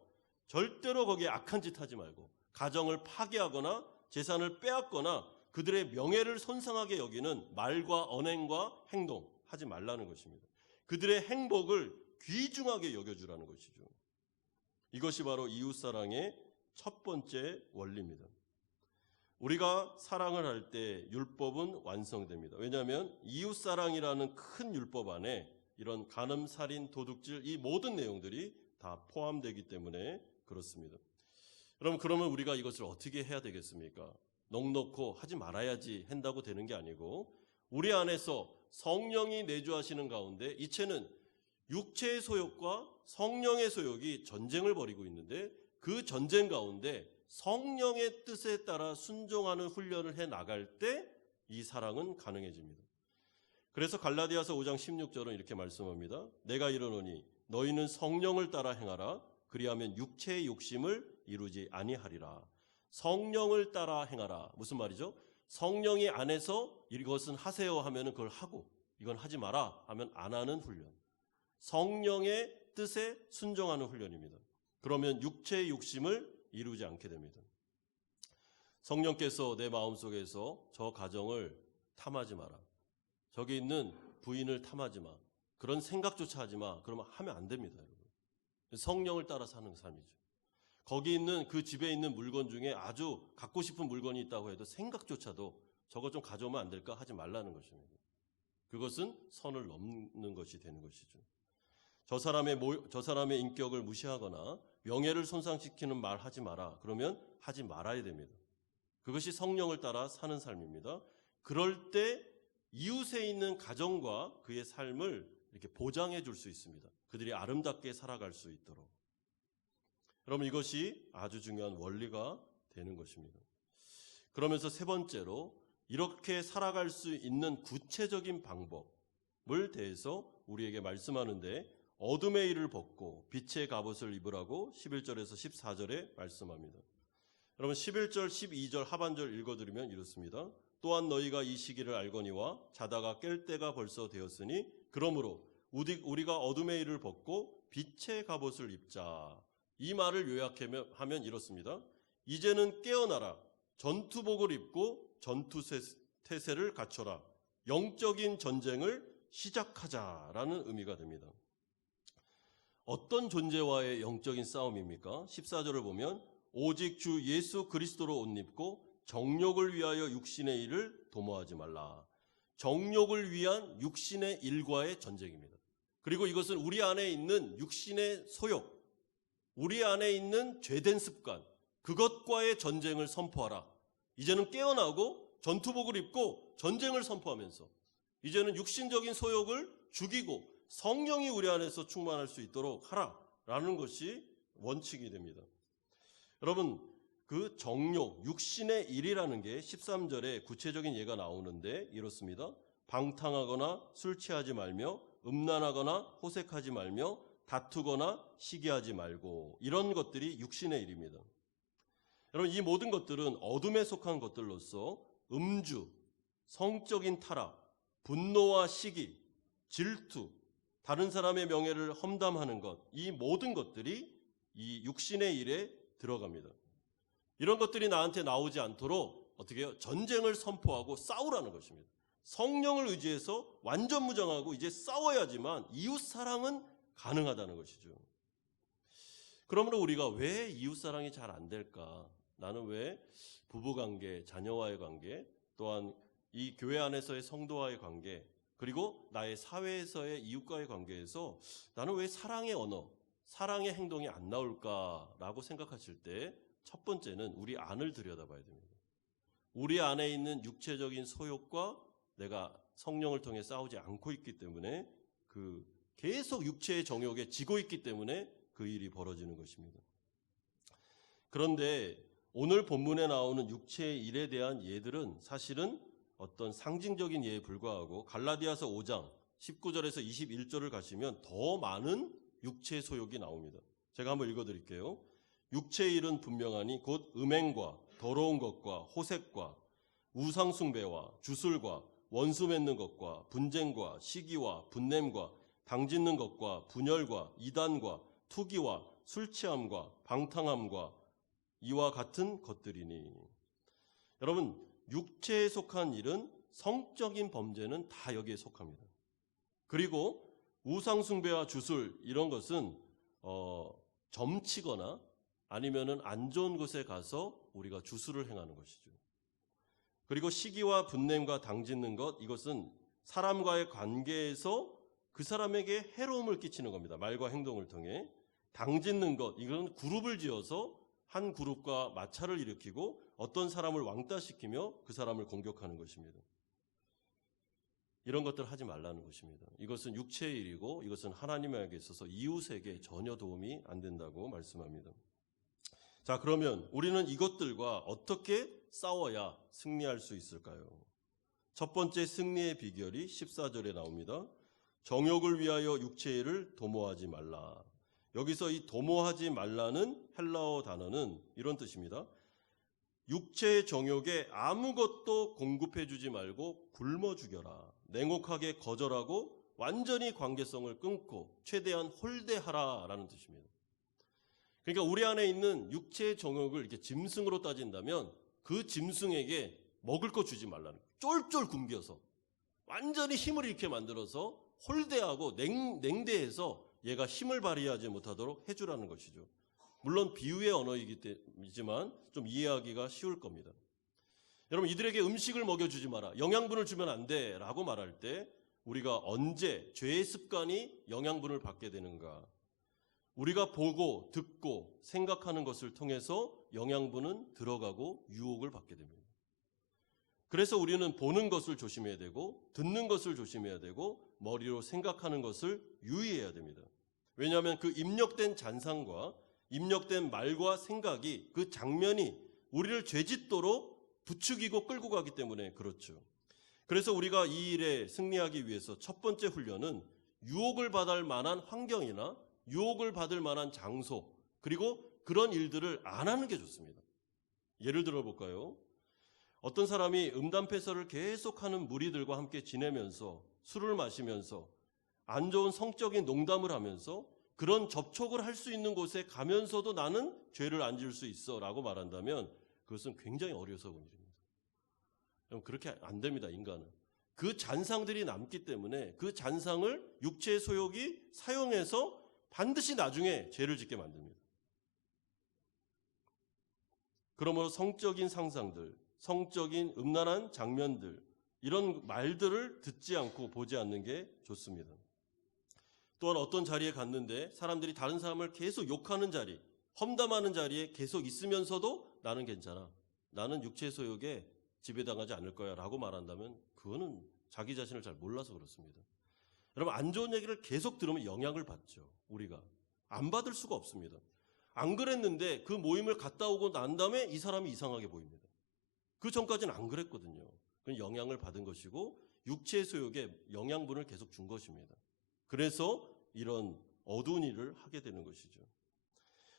절대로 거기에 악한 짓 하지 말고 가정을 파괴하거나 재산을 빼앗거나 그들의 명예를 손상하게 여기는 말과 언행과 행동 하지 말라는 것입니다. 그들의 행복을 귀중하게 여겨주라는 것이죠. 이것이 바로 이웃사랑의 첫 번째 원리입니다. 우리가 사랑을 할 때 율법은 완성됩니다. 왜냐하면 이웃사랑이라는 큰 율법 안에 이런 간음, 살인, 도둑질 이 모든 내용들이 다 포함되기 때문에 그렇습니다. 그러면 우리가 이것을 어떻게 해야 되겠습니까? 넉넉고 하지 말아야지 한다고 되는 게 아니고 우리 안에서 성령이 내주하시는 가운데 이체는 육체의 소욕과 성령의 소욕이 전쟁을 벌이고 있는데 그 전쟁 가운데 성령의 뜻에 따라 순종하는 훈련을 해 나갈 때 이 사랑은 가능해집니다. 그래서 갈라디아서 5장 16절은 이렇게 말씀합니다. 내가 이르노니 너희는 성령을 따라 행하라. 그리하면 육체의 욕심을 이루지 아니하리라. 성령을 따라 행하라. 무슨 말이죠? 성령이 안에서 이것은 하세요 하면 그걸 하고 이건 하지 마라 하면 안 하는 훈련. 성령의 뜻에 순종하는 훈련입니다. 그러면 육체의 욕심을 이루지 않게 됩니다. 성령께서 내 마음속에서 저 가정을 탐하지 마라. 저기 있는 부인을 탐하지 마. 그런 생각조차 하지 마. 그러면 하면 안 됩니다, 여러분. 성령을 따라 사는 삶이죠. 거기 있는 그 집에 있는 물건 중에 아주 갖고 싶은 물건이 있다고 해도 생각조차도 저거 좀 가져오면 안 될까 하지 말라는 것입니다. 그것은 선을 넘는 것이 되는 것이죠. 저 사람의 인격을 무시하거나 명예를 손상시키는 말 하지 마라. 그러면 하지 말아야 됩니다. 그것이 성령을 따라 사는 삶입니다. 그럴 때 이웃에 있는 가정과 그의 삶을 이렇게 보장해 줄 수 있습니다. 그들이 아름답게 살아갈 수 있도록. 그럼 이것이 아주 중요한 원리가 되는 것입니다. 그러면서 세 번째로 이렇게 살아갈 수 있는 구체적인 방법을 대해서 우리에게 말씀하는데 어둠의 일을 벗고 빛의 갑옷을 입으라고 11절에서 14절에 말씀합니다. 여러분 11절 12절 하반절 읽어드리면 이렇습니다. 또한 너희가 이 시기를 알거니와 자다가 깰 때가 벌써 되었으니 그러므로 우리가 어둠의 일을 벗고 빛의 갑옷을 입자. 이 말을 요약하면 이렇습니다. 이제는 깨어나라. 전투복을 입고 전투태세를 갖춰라. 영적인 전쟁을 시작하자라는 의미가 됩니다. 어떤 존재와의 영적인 싸움입니까? 14절을 보면 오직 주 예수 그리스도로 옷 입고 정욕을 위하여 육신의 일을 도모하지 말라. 정욕을 위한 육신의 일과의 전쟁입니다. 그리고 이것은 우리 안에 있는 육신의 소욕, 우리 안에 있는 죄된 습관, 그것과의 전쟁을 선포하라. 이제는 깨어나고 전투복을 입고 전쟁을 선포하면서 이제는 육신적인 소욕을 죽이고 성령이 우리 안에서 충만할 수 있도록 하라라는 것이 원칙이 됩니다. 여러분, 그 정욕, 육신의 일이라는 게 13절에 구체적인 예가 나오는데 이렇습니다. 방탕하거나 술 취하지 말며 음란하거나 호색하지 말며 다투거나 시기하지 말고 이런 것들이 육신의 일입니다. 여러분, 이 모든 것들은 어둠에 속한 것들로서 음주, 성적인 타락, 분노와 시기, 질투, 다른 사람의 명예를 험담하는 것, 이 모든 것들이 이 육신의 일에 들어갑니다. 이런 것들이 나한테 나오지 않도록 어떻게 해요? 전쟁을 선포하고 싸우라는 것입니다. 성령을 의지해서 완전 무장하고 이제 싸워야지만 이웃사랑은 가능하다는 것이죠. 그러므로 우리가 왜 이웃사랑이 잘 안 될까? 나는 왜 부부관계, 자녀와의 관계, 또한 이 교회 안에서의 성도와의 관계, 그리고 나의 사회에서의 이웃과의 관계에서 나는 왜 사랑의 언어, 사랑의 행동이 안 나올까라고 생각하실 때 첫 번째는 우리 안을 들여다봐야 됩니다. 우리 안에 있는 육체적인 소욕과 내가 성령을 통해 싸우지 않고 있기 때문에 계속 육체의 정욕에 지고 있기 때문에 그 일이 벌어지는 것입니다. 그런데 오늘 본문에 나오는 육체의 일에 대한 예들은 사실은 어떤 상징적인 예에 불과하고 갈라디아서 5장 19절에서 21절을 가시면 더 많은 육체의 소욕이 나옵니다. 제가 한번 읽어드릴게요. 육체의 일은 분명하니 곧 음행과 더러운 것과 호색과 우상숭배와 주술과 원수 맺는 것과 분쟁과 시기와 분냄과 당짓는 것과 분열과 이단과 투기와 술 취함과 방탕함과 이와 같은 것들이니. 여러분, 육체에 속한 일은 성적인 범죄는 다 여기에 속합니다. 그리고 우상 숭배와 주술 이런 것은 점치거나 아니면은 안 좋은 곳에 가서 우리가 주술을 행하는 것이죠. 그리고 시기와 분냄과 당짓는 것, 이것은 사람과의 관계에서 그 사람에게 해로움을 끼치는 겁니다. 말과 행동을 통해. 당짓는 것, 이건 그룹을 지어서 한 그룹과 마찰을 일으키고 어떤 사람을 왕따시키며 그 사람을 공격하는 것입니다. 이런 것들 하지 말라는 것입니다. 이것은 육체의 일이고 이것은 하나님에게 있어서 이웃에게 전혀 도움이 안 된다고 말씀합니다. 자, 그러면 우리는 이것들과 어떻게 싸워야 승리할 수 있을까요? 첫 번째 승리의 비결이 14절에 나옵니다. 정욕을 위하여 육체의 일을 도모하지 말라. 여기서 이 도모하지 말라는 헬라어 단어는 이런 뜻입니다. 육체의 정욕에 아무것도 공급해 주지 말고 굶어 죽여라. 냉혹하게 거절하고 완전히 관계성을 끊고 최대한 홀대하라라는 뜻입니다. 그러니까 우리 안에 있는 육체의 정욕을 이렇게 짐승으로 따진다면 그 짐승에게 먹을 거 주지 말라는 거예요. 쫄쫄 굶겨서 완전히 힘을 잃게 만들어서 홀대하고 냉대해서 얘가 힘을 발휘하지 못하도록 해주라는 것이죠. 물론 비유의 언어이지만 좀 이해하기가 쉬울 겁니다. 여러분, 이들에게 음식을 먹여주지 마라, 영양분을 주면 안 돼 라고 말할 때 우리가 언제 죄의 습관이 영양분을 받게 되는가? 우리가 보고 듣고 생각하는 것을 통해서 영양분은 들어가고 유혹을 받게 됩니다. 그래서 우리는 보는 것을 조심해야 되고 듣는 것을 조심해야 되고 머리로 생각하는 것을 유의해야 됩니다. 왜냐하면 그 입력된 잔상과 입력된 말과 생각이, 그 장면이 우리를 죄짓도록 부추기고 끌고 가기 때문에 그렇죠. 그래서 우리가 이 일에 승리하기 위해서 첫 번째 훈련은 유혹을 받을 만한 환경이나 유혹을 받을 만한 장소, 그리고 그런 일들을 안 하는 게 좋습니다. 예를 들어 볼까요? 어떤 사람이 음담패설을 계속하는 무리들과 함께 지내면서 술을 마시면서 안 좋은 성적인 농담을 하면서 그런 접촉을 할 수 있는 곳에 가면서도 나는 죄를 안 지을 수 있어 라고 말한다면 그것은 굉장히 어리석은 일입니다. 그렇게 안 됩니다, 인간은. 그 잔상들이 남기 때문에 그 잔상을 육체의 소욕이 사용해서 반드시 나중에 죄를 짓게 만듭니다. 그러므로 성적인 상상들, 성적인 음란한 장면들, 이런 말들을 듣지 않고 보지 않는 게 좋습니다. 또한 어떤 자리에 갔는데 사람들이 다른 사람을 계속 욕하는 자리, 험담하는 자리에 계속 있으면서도 나는 괜찮아, 나는 육체 소욕에 지배당하지 않을 거야 라고 말한다면 그거는 자기 자신을 잘 몰라서 그렇습니다. 여러분, 안 좋은 얘기를 계속 들으면 영향을 받죠. 우리가 안 받을 수가 없습니다. 안 그랬는데 그 모임을 갔다 오고 난 다음에 이 사람이 이상하게 보입니다. 그 전까지는 안 그랬거든요. 그건 영향을 받은 것이고 육체의 소욕에 영양분을 계속 준 것입니다. 그래서 이런 어두운 일을 하게 되는 것이죠.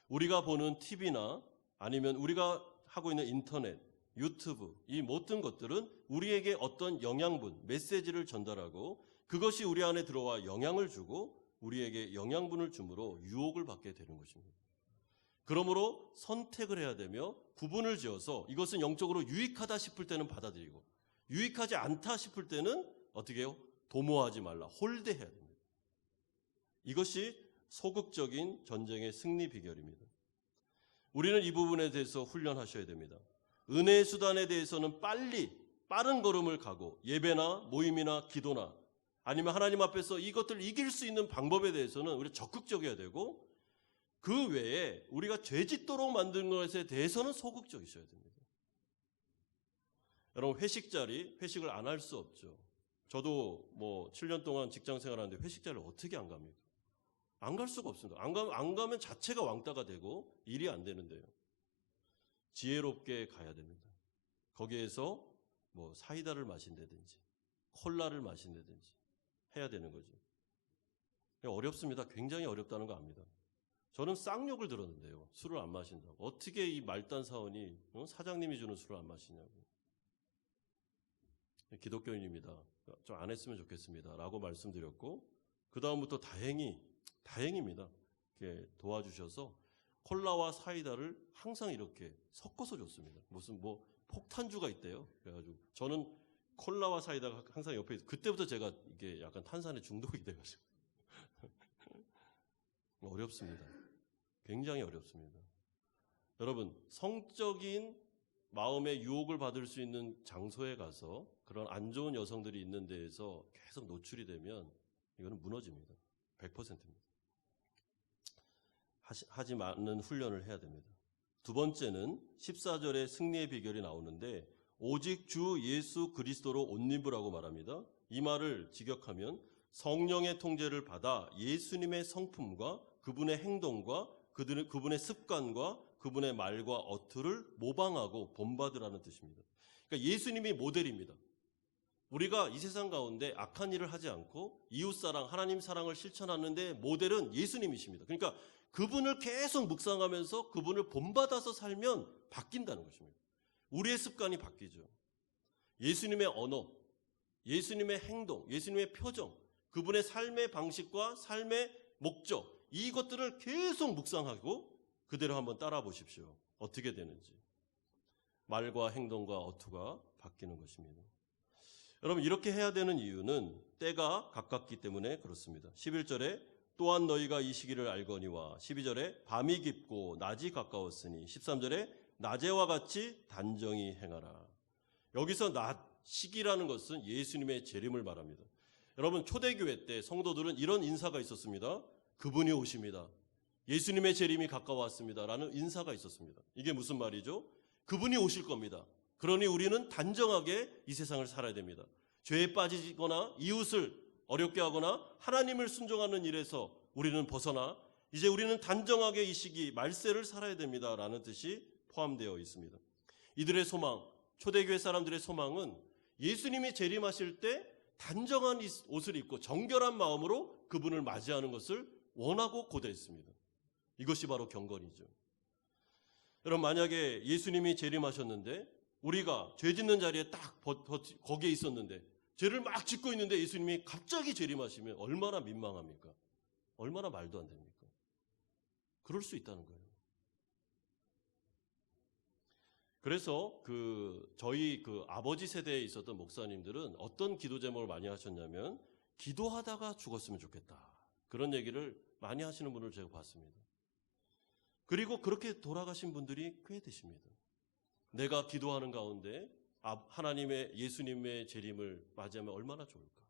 우리가 보는 TV나 아니면 우리가 하고 있는 인터넷, 유튜브, 이 모든 것들은 우리에게 어떤 영양분, 메시지를 전달하고 그것이 우리 안에 들어와 영향을 주고 우리에게 영양분을 주므로 유혹을 받게 되는 것입니다. 그러므로 선택을 해야 되며 구분을 지어서 이것은 영적으로 유익하다 싶을 때는 받아들이고 유익하지 않다 싶을 때는 어떻게 해요? 도모하지 말라, 홀대해야 됩니다. 이것이 소극적인 전쟁의 승리 비결입니다. 우리는 이 부분에 대해서 훈련하셔야 됩니다. 은혜의 수단에 대해서는 빠른 걸음을 가고 예배나 모임이나 기도나 아니면 하나님 앞에서 이것들을 이길 수 있는 방법에 대해서는 우리가 적극적이어야 되고 그 외에 우리가 죄짓도록 만든 것에 대해서는 소극적이셔야 됩니다. 여러분, 회식 자리, 회식을 안 할 수 없죠. 저도 7년 동안 직장 생활하는데 회식 자리를 어떻게 안 갑니까? 안 갈 수가 없습니다. 안 가면 자체가 왕따가 되고 일이 안 되는데요. 지혜롭게 가야 됩니다. 거기에서 사이다를 마신다든지 콜라를 마신다든지 해야 되는 거죠. 어렵습니다. 굉장히 어렵다는 거 압니다. 저는 쌍욕을 들었는데요. 술을 안 마신다고. 어떻게 이 말단 사원이 사장님이 주는 술을 안 마시냐고. 기독교인입니다. 좀 안 했으면 좋겠습니다. 라고 말씀드렸고, 그 다음부터 다행입니다. 이렇게 도와주셔서 콜라와 사이다를 항상 이렇게 섞어서 줬습니다. 무슨 폭탄주가 있대요. 그래가지고 저는 콜라와 사이다가 항상 옆에 있어요. 그때부터 제가 이게 약간 탄산에 중독이 돼가지고 어렵습니다. 굉장히 어렵습니다. 여러분, 성적인 마음의 유혹을 받을 수 있는 장소에 가서 그런 안 좋은 여성들이 있는 데에서 계속 노출이 되면 이거는 무너집니다. 100%입니다. 하지 않는 훈련을 해야 됩니다. 두 번째는 14절에 승리의 비결이 나오는데 오직 주 예수 그리스도로 옷 입으라고 말합니다. 이 말을 직역하면 성령의 통제를 받아 예수님의 성품과 그분의 행동과 그분의 습관과 그분의 말과 어투를 모방하고 본받으라는 뜻입니다. 그러니까 예수님이 모델입니다. 우리가 이 세상 가운데 악한 일을 하지 않고 이웃사랑, 하나님 사랑을 실천하는데 모델은 예수님이십니다. 그러니까 그분을 계속 묵상하면서 그분을 본받아서 살면 바뀐다는 것입니다. 우리의 습관이 바뀌죠. 예수님의 언어, 예수님의 행동, 예수님의 표정, 그분의 삶의 방식과 삶의 목적, 이것들을 계속 묵상하고 그대로 한번 따라 보십시오. 어떻게 되는지. 말과 행동과 어투가 바뀌는 것입니다. 여러분, 이렇게 해야 되는 이유는 때가 가깝기 때문에 그렇습니다. 11절에 또한 너희가 이 시기를 알거니와 12절에 밤이 깊고 낮이 가까웠으니 13절에 낮에와 같이 단정히 행하라. 여기서 낮, 시기라는 것은 예수님의 재림을 말합니다. 여러분, 초대교회 때 성도들은 이런 인사가 있었습니다. 그분이 오십니다. 예수님의 재림이 가까웠습니다. 라는 인사가 있었습니다. 이게 무슨 말이죠? 그분이 오실 겁니다. 그러니 우리는 단정하게 이 세상을 살아야 됩니다. 죄에 빠지거나 이웃을 어렵게 하거나 하나님을 순종하는 일에서 우리는 벗어나 이제 우리는 단정하게 이 시기 말세를 살아야 됩니다. 라는 뜻이 포함되어 있습니다. 이들의 소망, 초대교회 사람들의 소망은 예수님이 재림하실 때 단정한 옷을 입고 정결한 마음으로 그분을 맞이하는 것을 원하고 고대했습니다. 이것이 바로 경건이죠. 여러분, 만약에 예수님이 재림하셨는데 우리가 죄 짓는 자리에 딱 거기에 있었는데 죄를 막 짓고 있는데 예수님이 갑자기 재림하시면 얼마나 민망합니까? 얼마나 말도 안 됩니까? 그럴 수 있다는 거예요. 그래서 저희 아버지 세대에 있었던 목사님들은 어떤 기도 제목을 많이 하셨냐면 기도하다가 죽었으면 좋겠다. 그런 얘기를 많이 하시는 분을 제가 봤습니다. 그리고 그렇게 돌아가신 분들이 꽤 되십니다. 내가 기도하는 가운데 하나님의 예수님의 재림을 맞이하면 얼마나 좋을까?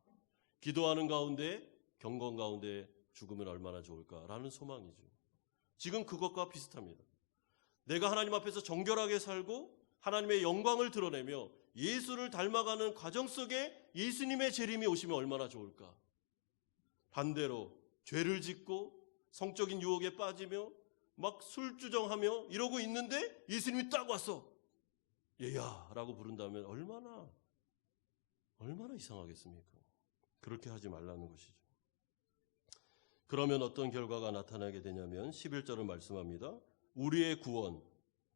기도하는 가운데 경건 가운데 죽으면 얼마나 좋을까라는 소망이죠. 지금 그것과 비슷합니다. 내가 하나님 앞에서 정결하게 살고 하나님의 영광을 드러내며 예수를 닮아가는 과정 속에 예수님의 재림이 오시면 얼마나 좋을까? 반대로 죄를 짓고 성적인 유혹에 빠지며 막 술주정하며 이러고 있는데 예수님이 딱 와서 얘야 라고 부른다면 얼마나 이상하겠습니까? 그렇게 하지 말라는 것이죠. 그러면 어떤 결과가 나타나게 되냐면 11절은 말씀합니다. 우리의 구원,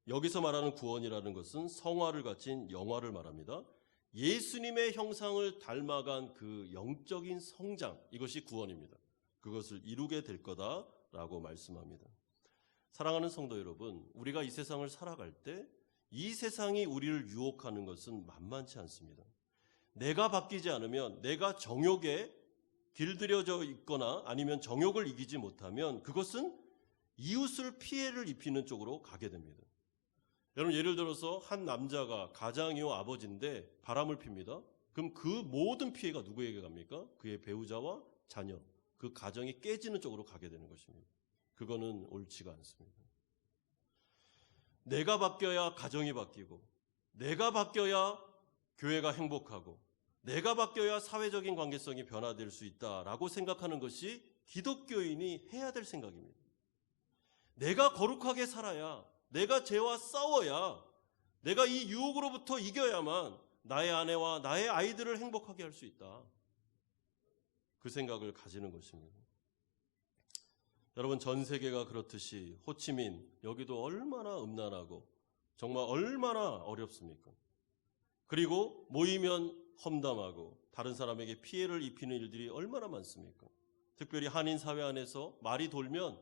여기서 말하는 구원이라는 것은 성화를 갖춘 영화를 말합니다. 예수님의 형상을 닮아간 그 영적인 성장, 이것이 구원입니다. 그것을 이루게 될 거다라고 말씀합니다. 사랑하는 성도 여러분, 우리가 이 세상을 살아갈 때 이 세상이 우리를 유혹하는 것은 만만치 않습니다. 내가 바뀌지 않으면, 내가 정욕에 길들여져 있거나 아니면 정욕을 이기지 못하면 그것은 이웃을 피해를 입히는 쪽으로 가게 됩니다. 여러분, 예를 들어서 한 남자가 가장이요 아버지인데 바람을 핍니다. 그럼 그 모든 피해가 누구에게 갑니까? 그의 배우자와 자녀, 그 가정이 깨지는 쪽으로 가게 되는 것입니다. 그거는 옳지가 않습니다. 내가 바뀌어야 가정이 바뀌고, 내가 바뀌어야 교회가 행복하고, 내가 바뀌어야 사회적인 관계성이 변화될 수 있다라고 생각하는 것이 기독교인이 해야 될 생각입니다. 내가 거룩하게 살아야, 내가 죄와 싸워야, 내가 이 유혹으로부터 이겨야만 나의 아내와 나의 아이들을 행복하게 할 수 있다. 그 생각을 가지는 것입니다. 여러분, 전 세계가 그렇듯이 호치민, 여기도 얼마나 음란하고 정말 얼마나 어렵습니까? 그리고 모이면 험담하고 다른 사람에게 피해를 입히는 일들이 얼마나 많습니까? 특별히 한인 사회 안에서 말이 돌면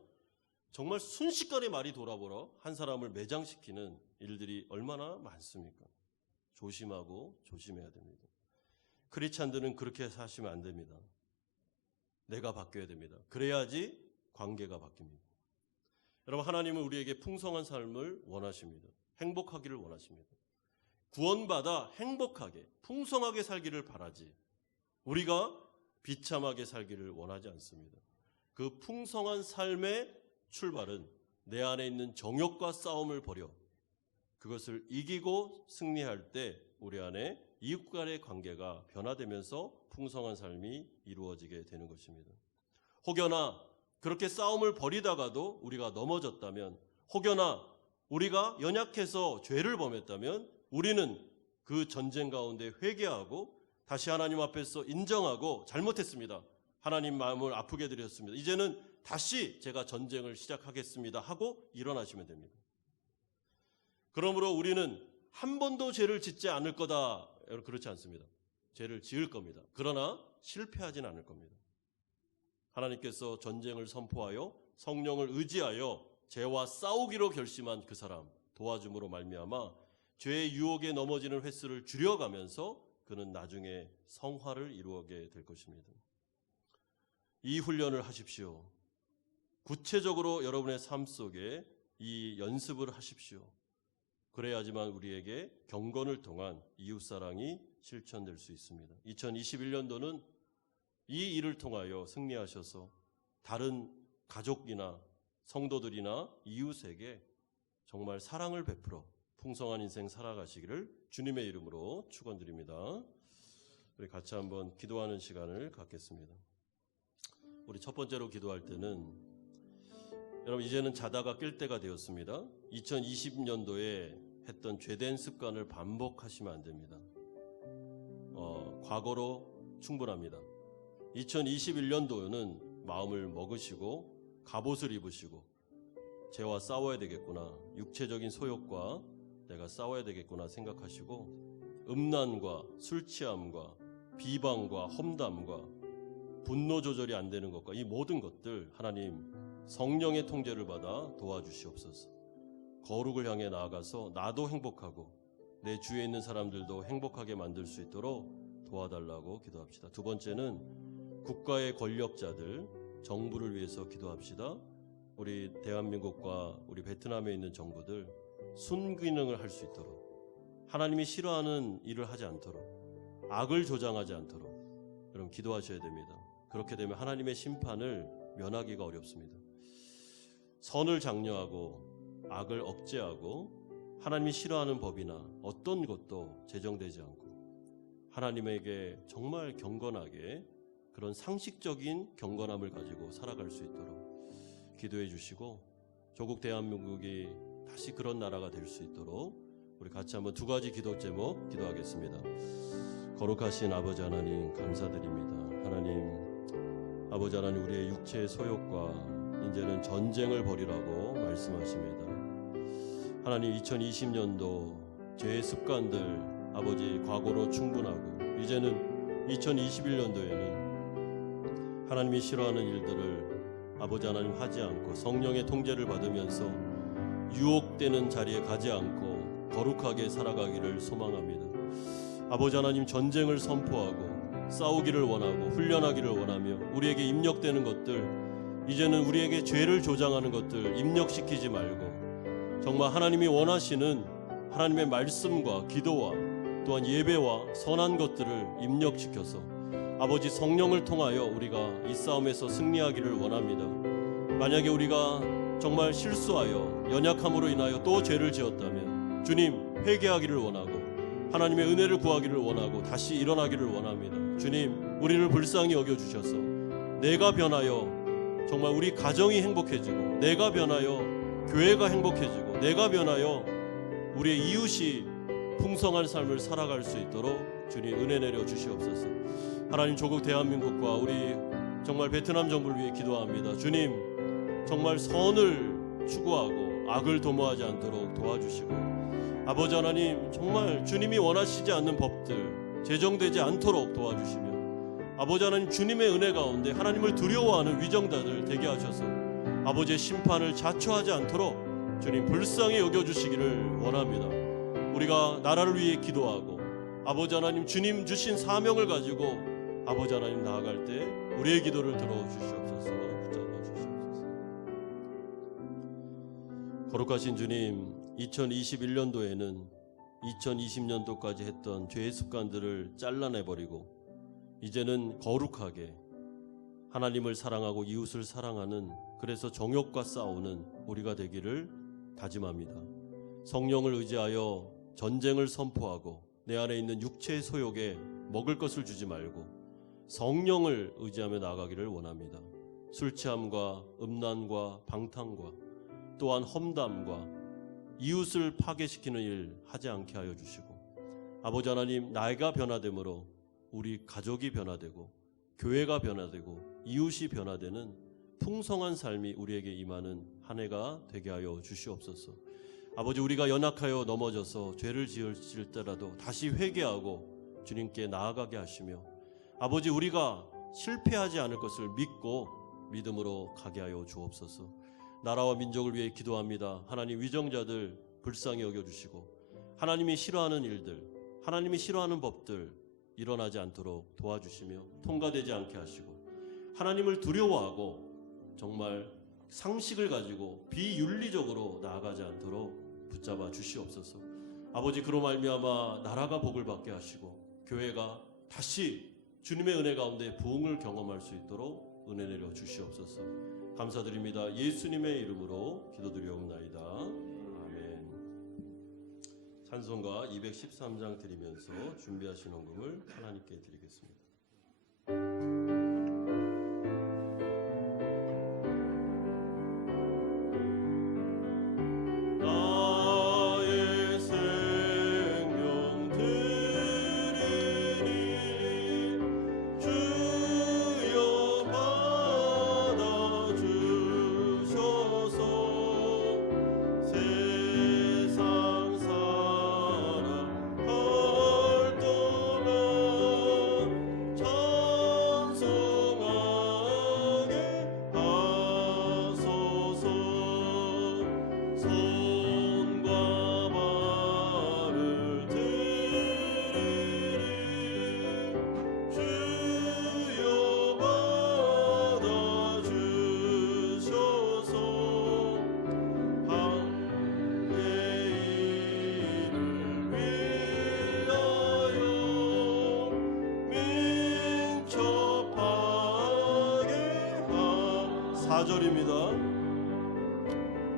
정말 순식간에 말이 돌아버려 한 사람을 매장시키는 일들이 얼마나 많습니까? 조심하고 조심해야 됩니다. 크리스찬들은 그렇게 사시면 안 됩니다. 내가 바뀌어야 됩니다. 그래야지 관계가 바뀝니다. 여러분, 하나님은 우리에게 풍성한 삶을 원하십니다. 행복하기를 원하십니다. 구원받아 행복하게, 풍성하게 살기를 바라지 우리가 비참하게 살기를 원하지 않습니다. 그 풍성한 삶의 출발은 내 안에 있는 정욕과 싸움을 벌여 그것을 이기고 승리할 때 우리 안에 이웃 간의 관계가 변화되면서 풍성한 삶이 이루어지게 되는 것입니다. 혹여나 그렇게 싸움을 벌이다가도 우리가 넘어졌다면, 혹여나 우리가 연약해서 죄를 범했다면 우리는 그 전쟁 가운데 회개하고 다시 하나님 앞에서 인정하고 잘못했습니다. 하나님 마음을 아프게 드렸습니다. 이제는 다시 제가 전쟁을 시작하겠습니다 하고 일어나시면 됩니다. 그러므로 우리는 한 번도 죄를 짓지 않을 거다. 그렇지 않습니다. 죄를 지을 겁니다. 그러나 실패하진 않을 겁니다. 하나님께서 전쟁을 선포하여 성령을 의지하여 죄와 싸우기로 결심한 그 사람 도와줌으로 말미암아 죄의 유혹에 넘어지는 횟수를 줄여가면서 그는 나중에 성화를 이루게 될 것입니다. 이 훈련을 하십시오. 구체적으로 여러분의 삶 속에 이 연습을 하십시오. 그래야지만 우리에게 경건을 통한 이웃사랑이 실천될 수 있습니다. 2021년도는 이 일을 통하여 승리하셔서 다른 가족이나 성도들이나 이웃에게 정말 사랑을 베풀어 풍성한 인생 살아가시기를 주님의 이름으로 축원드립니다. 우리 같이 한번 기도하는 시간을 갖겠습니다. 우리 첫 번째로 기도할 때는 여러분 이제는 자다가 깰 때가 되었습니다. 2020년도에 했던 죄된 습관을 반복하시면 안 됩니다. 과거로 충분합니다. 2021년도에는 마음을 먹으시고 갑옷을 입으시고 죄와 싸워야 되겠구나, 육체적인 소욕과 내가 싸워야 되겠구나 생각하시고 음란과 술취함과 비방과 험담과 분노 조절이 안 되는 것과 이 모든 것들 하나님 성령의 통제를 받아 도와주시옵소서. 거룩을 향해 나아가서 나도 행복하고 내 주위에 있는 사람들도 행복하게 만들 수 있도록 도와달라고 기도합시다. 두 번째는 국가의 권력자들, 정부를 위해서 기도합시다. 우리 대한민국과 우리 베트남에 있는 정부들 순기능을 할 수 있도록, 하나님이 싫어하는 일을 하지 않도록, 악을 조장하지 않도록 여러분 기도하셔야 됩니다. 그렇게 되면 하나님의 심판을 면하기가 어렵습니다. 선을 장려하고 악을 억제하고 하나님이 싫어하는 법이나 어떤 것도 제정되지 않고 하나님에게 정말 경건하게 그런 상식적인 경건함을 가지고 살아갈 수 있도록 기도해 주시고 조국 대한민국이 다시 그런 나라가 될 수 있도록 우리 같이 한번 두 가지 기도 제목 기도하겠습니다. 거룩하신 아버지 하나님 감사드립니다. 하나님 아버지 하나님 우리의 육체의 소욕과 이제는 전쟁을 벌이라고 말씀하십니다. 하나님 2020년도 죄의 습관들 아버지 과거로 충분하고 이제는 2021년도에는 하나님이 싫어하는 일들을 아버지 하나님 하지 않고 성령의 통제를 받으면서 유혹되는 자리에 가지 않고 거룩하게 살아가기를 소망합니다. 아버지 하나님 전쟁을 선포하고 싸우기를 원하고 훈련하기를 원하며 우리에게 입력되는 것들 이제는 우리에게 죄를 조장하는 것들 입력시키지 말고 정말 하나님이 원하시는 하나님의 말씀과 기도와 또한 예배와 선한 것들을 입력시켜서 아버지 성령을 통하여 우리가 이 싸움에서 승리하기를 원합니다. 만약에 우리가 정말 실수하여 연약함으로 인하여 또 죄를 지었다면 주님 회개하기를 원하고 하나님의 은혜를 구하기를 원하고 다시 일어나기를 원합니다. 주님 우리를 불쌍히 여겨주셔서 내가 변하여 정말 우리 가정이 행복해지고 내가 변하여 교회가 행복해지고 내가 변하여 우리의 이웃이 풍성한 삶을 살아갈 수 있도록 주님 은혜 내려 주시옵소서. 하나님 조국 대한민국과 우리 정말 베트남 정부를 위해 기도합니다. 주님 정말 선을 추구하고 악을 도모하지 않도록 도와주시고 아버지 하나님 정말 주님이 원하시지 않는 법들 재정되지 않도록 도와주시며 아버지 하나님 주님의 은혜 가운데 하나님을 두려워하는 위정자들 되게 하셔서 아버지의 심판을 자초하지 않도록 주님 불쌍히 여겨주시기를 원합니다. 우리가 나라를 위해 기도하고 아버지 하나님 주님 주신 사명을 가지고 아버지 하나님 나아갈 때 우리의 기도를 들어주시옵소서. 붙잡아 주시옵소서. 거룩하신 주님, 2021년도에는 2020년도까지 했던 죄의 습관들을 잘라내버리고 이제는 거룩하게 하나님을 사랑하고 이웃을 사랑하는, 그래서 정욕과 싸우는 우리가 되기를 다짐합니다. 성령을 의지하여 전쟁을 선포하고 내 안에 있는 육체의 소욕에 먹을 것을 주지 말고 성령을 의지하며 나아가기를 원합니다. 술 취함과 음란과 방탕과 또한 험담과 이웃을 파괴시키는 일 하지 않게 하여 주시고 아버지 하나님, 나이가 변화됨으로 우리 가족이 변화되고 교회가 변화되고 이웃이 변화되는 풍성한 삶이 우리에게 임하는 한 해가 되게 하여 주시옵소서. 아버지, 우리가 연약하여 넘어져서 죄를 지을 때라도 다시 회개하고 주님께 나아가게 하시며 아버지, 우리가 실패하지 않을 것을 믿고 믿음으로 가게 하여 주옵소서. 나라와 민족을 위해 기도합니다. 하나님, 위정자들 불쌍히 여겨주시고 하나님이 싫어하는 일들, 하나님이 싫어하는 법들 일어나지 않도록 도와주시며 통과되지 않게 하시고 하나님을 두려워하고 정말 상식을 가지고 비윤리적으로 나아가지 않도록 붙잡아 주시옵소서. 아버지, 그로 말미암아 나라가 복을 받게 하시고 교회가 다시 주님의 은혜 가운데 부흥을 경험할 수 있도록 은혜 내려 주시옵소서. 감사드립니다. 예수님의 이름으로 기도드리옵나이다. 아멘. 찬송가 213장 드리면서 준비하신 헌금을 하나님께 드리겠습니다.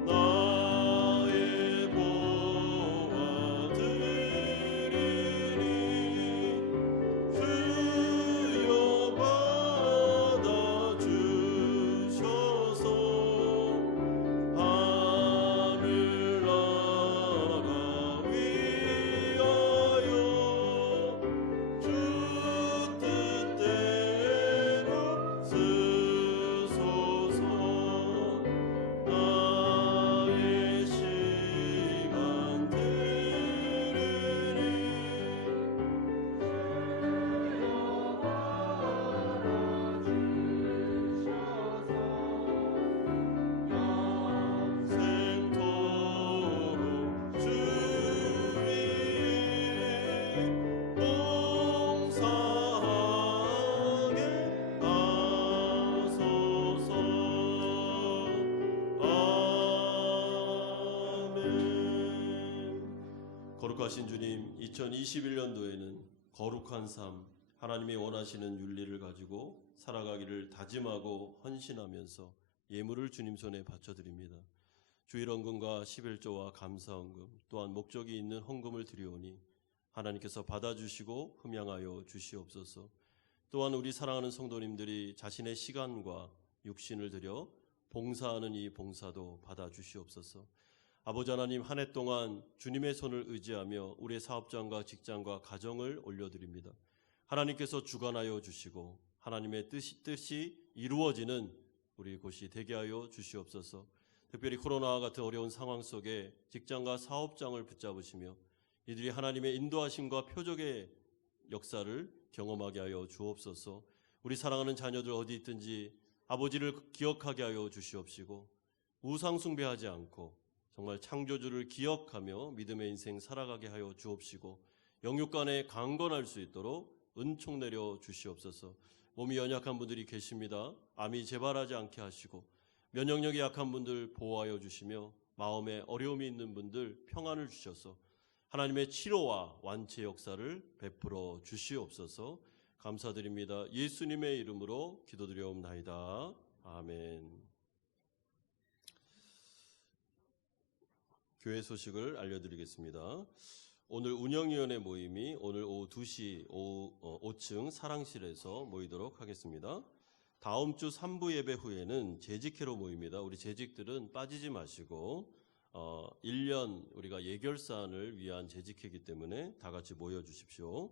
나의 보화 드리니 주여 받아 주셔서 하늘나라 위하여 주 뜻대로 쓰소서. 나의 시간 되리니 영생토록 주 위에 봉사하게 하소서. 거룩하신 주님, 2021년도에는 거룩한 삶, 하나님이 원하시는 윤리를 가지고 살아가기를 다짐하고 헌신하면서 예물을 주님 손에 바쳐드립니다. 주일헌금과 11조와 감사헌금, 또한 목적이 있는 헌금을 드리오니 하나님께서 받아주시고 흠양하여 주시옵소서. 또한 우리 사랑하는 성도님들이 자신의 시간과 육신을 들여 봉사하는 이 봉사도 받아주시옵소서. 아버지 하나님, 한 해 동안 주님의 손을 의지하며 우리의 사업장과 직장과 가정을 올려드립니다. 하나님께서 주관하여 주시고 하나님의 뜻이 이루어지는 우리 곳이 되게 하여 주시옵소서. 특별히 코로나와 같은 어려운 상황 속에 직장과 사업장을 붙잡으시며 이들이 하나님의 인도하심과 표적에 역사를 경험하게 하여 주옵소서. 우리 사랑하는 자녀들 어디 있든지 아버지를 기억하게 하여 주시옵시고 우상 숭배하지 않고 정말 창조주를 기억하며 믿음의 인생 살아가게 하여 주옵시고 영육간에 강건할 수 있도록 은총 내려 주시옵소서. 몸이 연약한 분들이 계십니다. 암이 재발하지 않게 하시고 면역력이 약한 분들 보호하여 주시며 마음에 어려움이 있는 분들 평안을 주셔서 하나님의 치료와 완치 역사를 베풀어 주시옵소서. 감사드립니다. 예수님의 이름으로 기도드려옵나이다. 아멘. 교회 소식을 알려드리겠습니다. 오늘 운영위원회 모임이 오늘 오후 2시 5층 사랑실에서 모이도록 하겠습니다. 다음 주 3부 예배 후에는 재직회로 모입니다. 우리 재직들은 빠지지 마시고 1년 우리가 예결사안을 위한 재직회이기 때문에 다 같이 모여주십시오.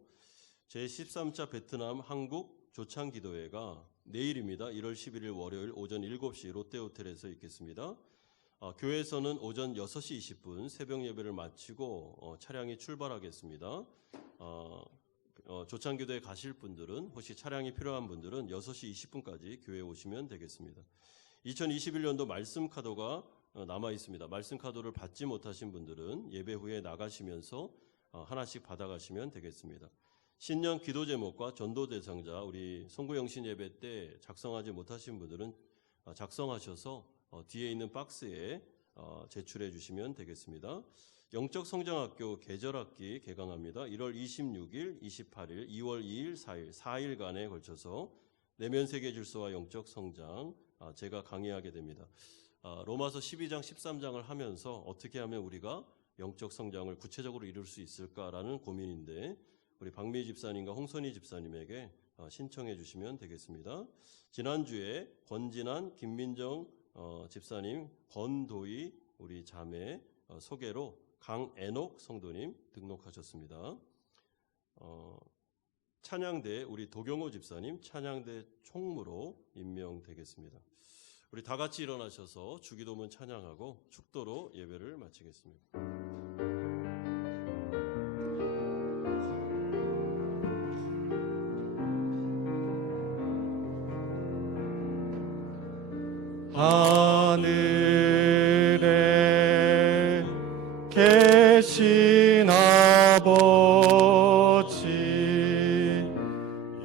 제13차 베트남 한국 조창기도회가 내일입니다. 1월 11일 월요일 오전 7시 롯데호텔에서 있겠습니다. 교회에서는 오전 6시 20분 새벽 예배를 마치고 차량이 출발하겠습니다. 조창기도에 가실 분들은 혹시 차량이 필요한 분들은 6시 20분까지 교회에 오시면 되겠습니다. 2021년도 말씀 카드가 남아 있습니다. 말씀 카드를 받지 못하신 분들은 예배 후에 나가시면서 하나씩 받아가시면 되겠습니다. 신년 기도 제목과 전도 대상자 우리 송구영신 예배 때 작성하지 못하신 분들은 작성하셔서 뒤에 있는 박스에 제출해 주시면 되겠습니다. 영적성장학교 계절학기 개강합니다. 1월 26일, 28일, 2월 2일, 4일, 4일간에 걸쳐서 내면 세계 질서와 영적성장 제가 강의하게 됩니다. 로마서 12장, 13장을 하면서 어떻게 하면 우리가 영적성장을 구체적으로 이룰 수 있을까라는 고민인데 우리 박미 집사님과 홍선희 집사님에게 신청해 주시면 되겠습니다. 지난주에 권진한, 김민정 집사님, 권도희 우리 자매 소개로 강애녹 성도님 등록하셨습니다. 찬양대 우리 도경호 집사님 찬양대 총무로 임명되겠습니다. 우리 다 같이 일어나셔서 주기도문 찬양하고 축도로 예배를 마치겠습니다. 하늘에 계신 아버지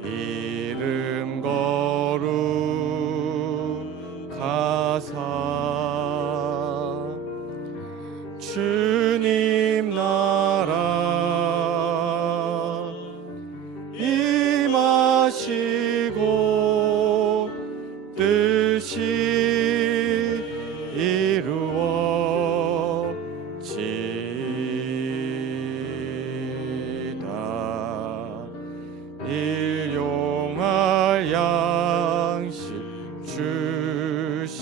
이름 거룩하사 주님 나라 임하시고 뜻이 이루어지이다. 일용할 양식 주시고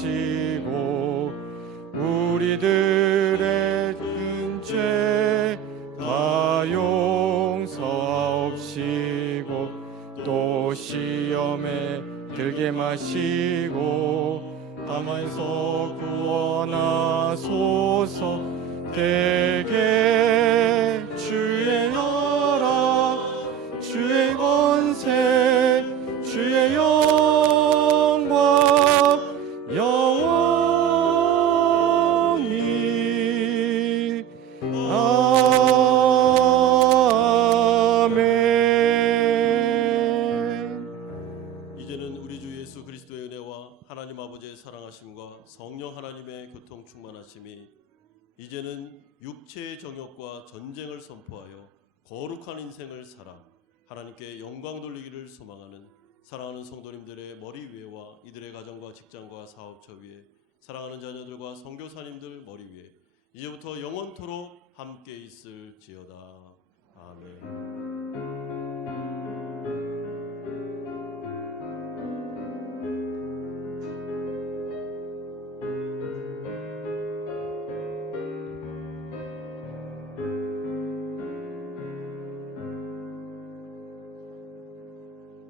우리들의 큰 죄 다 용서하옵시고 또 시험에 들게 마시고 다만에서 구원하소서. 대개 주의 나라 주의 권세 주의 영광 영원히 아멘. 이제는 우리 주 예수 그리스도의 은혜와 하나님 아버지의 사랑하심과 성령 하나님의 교통 충만하심이 이제는 육체의 정욕과 전쟁을 선포하여 거룩한 인생을 살아 하나님께 영광 돌리기를 소망하는 사랑하는 성도님들의 머리 위에와 이들의 가정과 직장과 사업처 위에 사랑하는 자녀들과 선교사님들 머리 위에 이제부터 영원토록 함께 있을지어다. 아멘.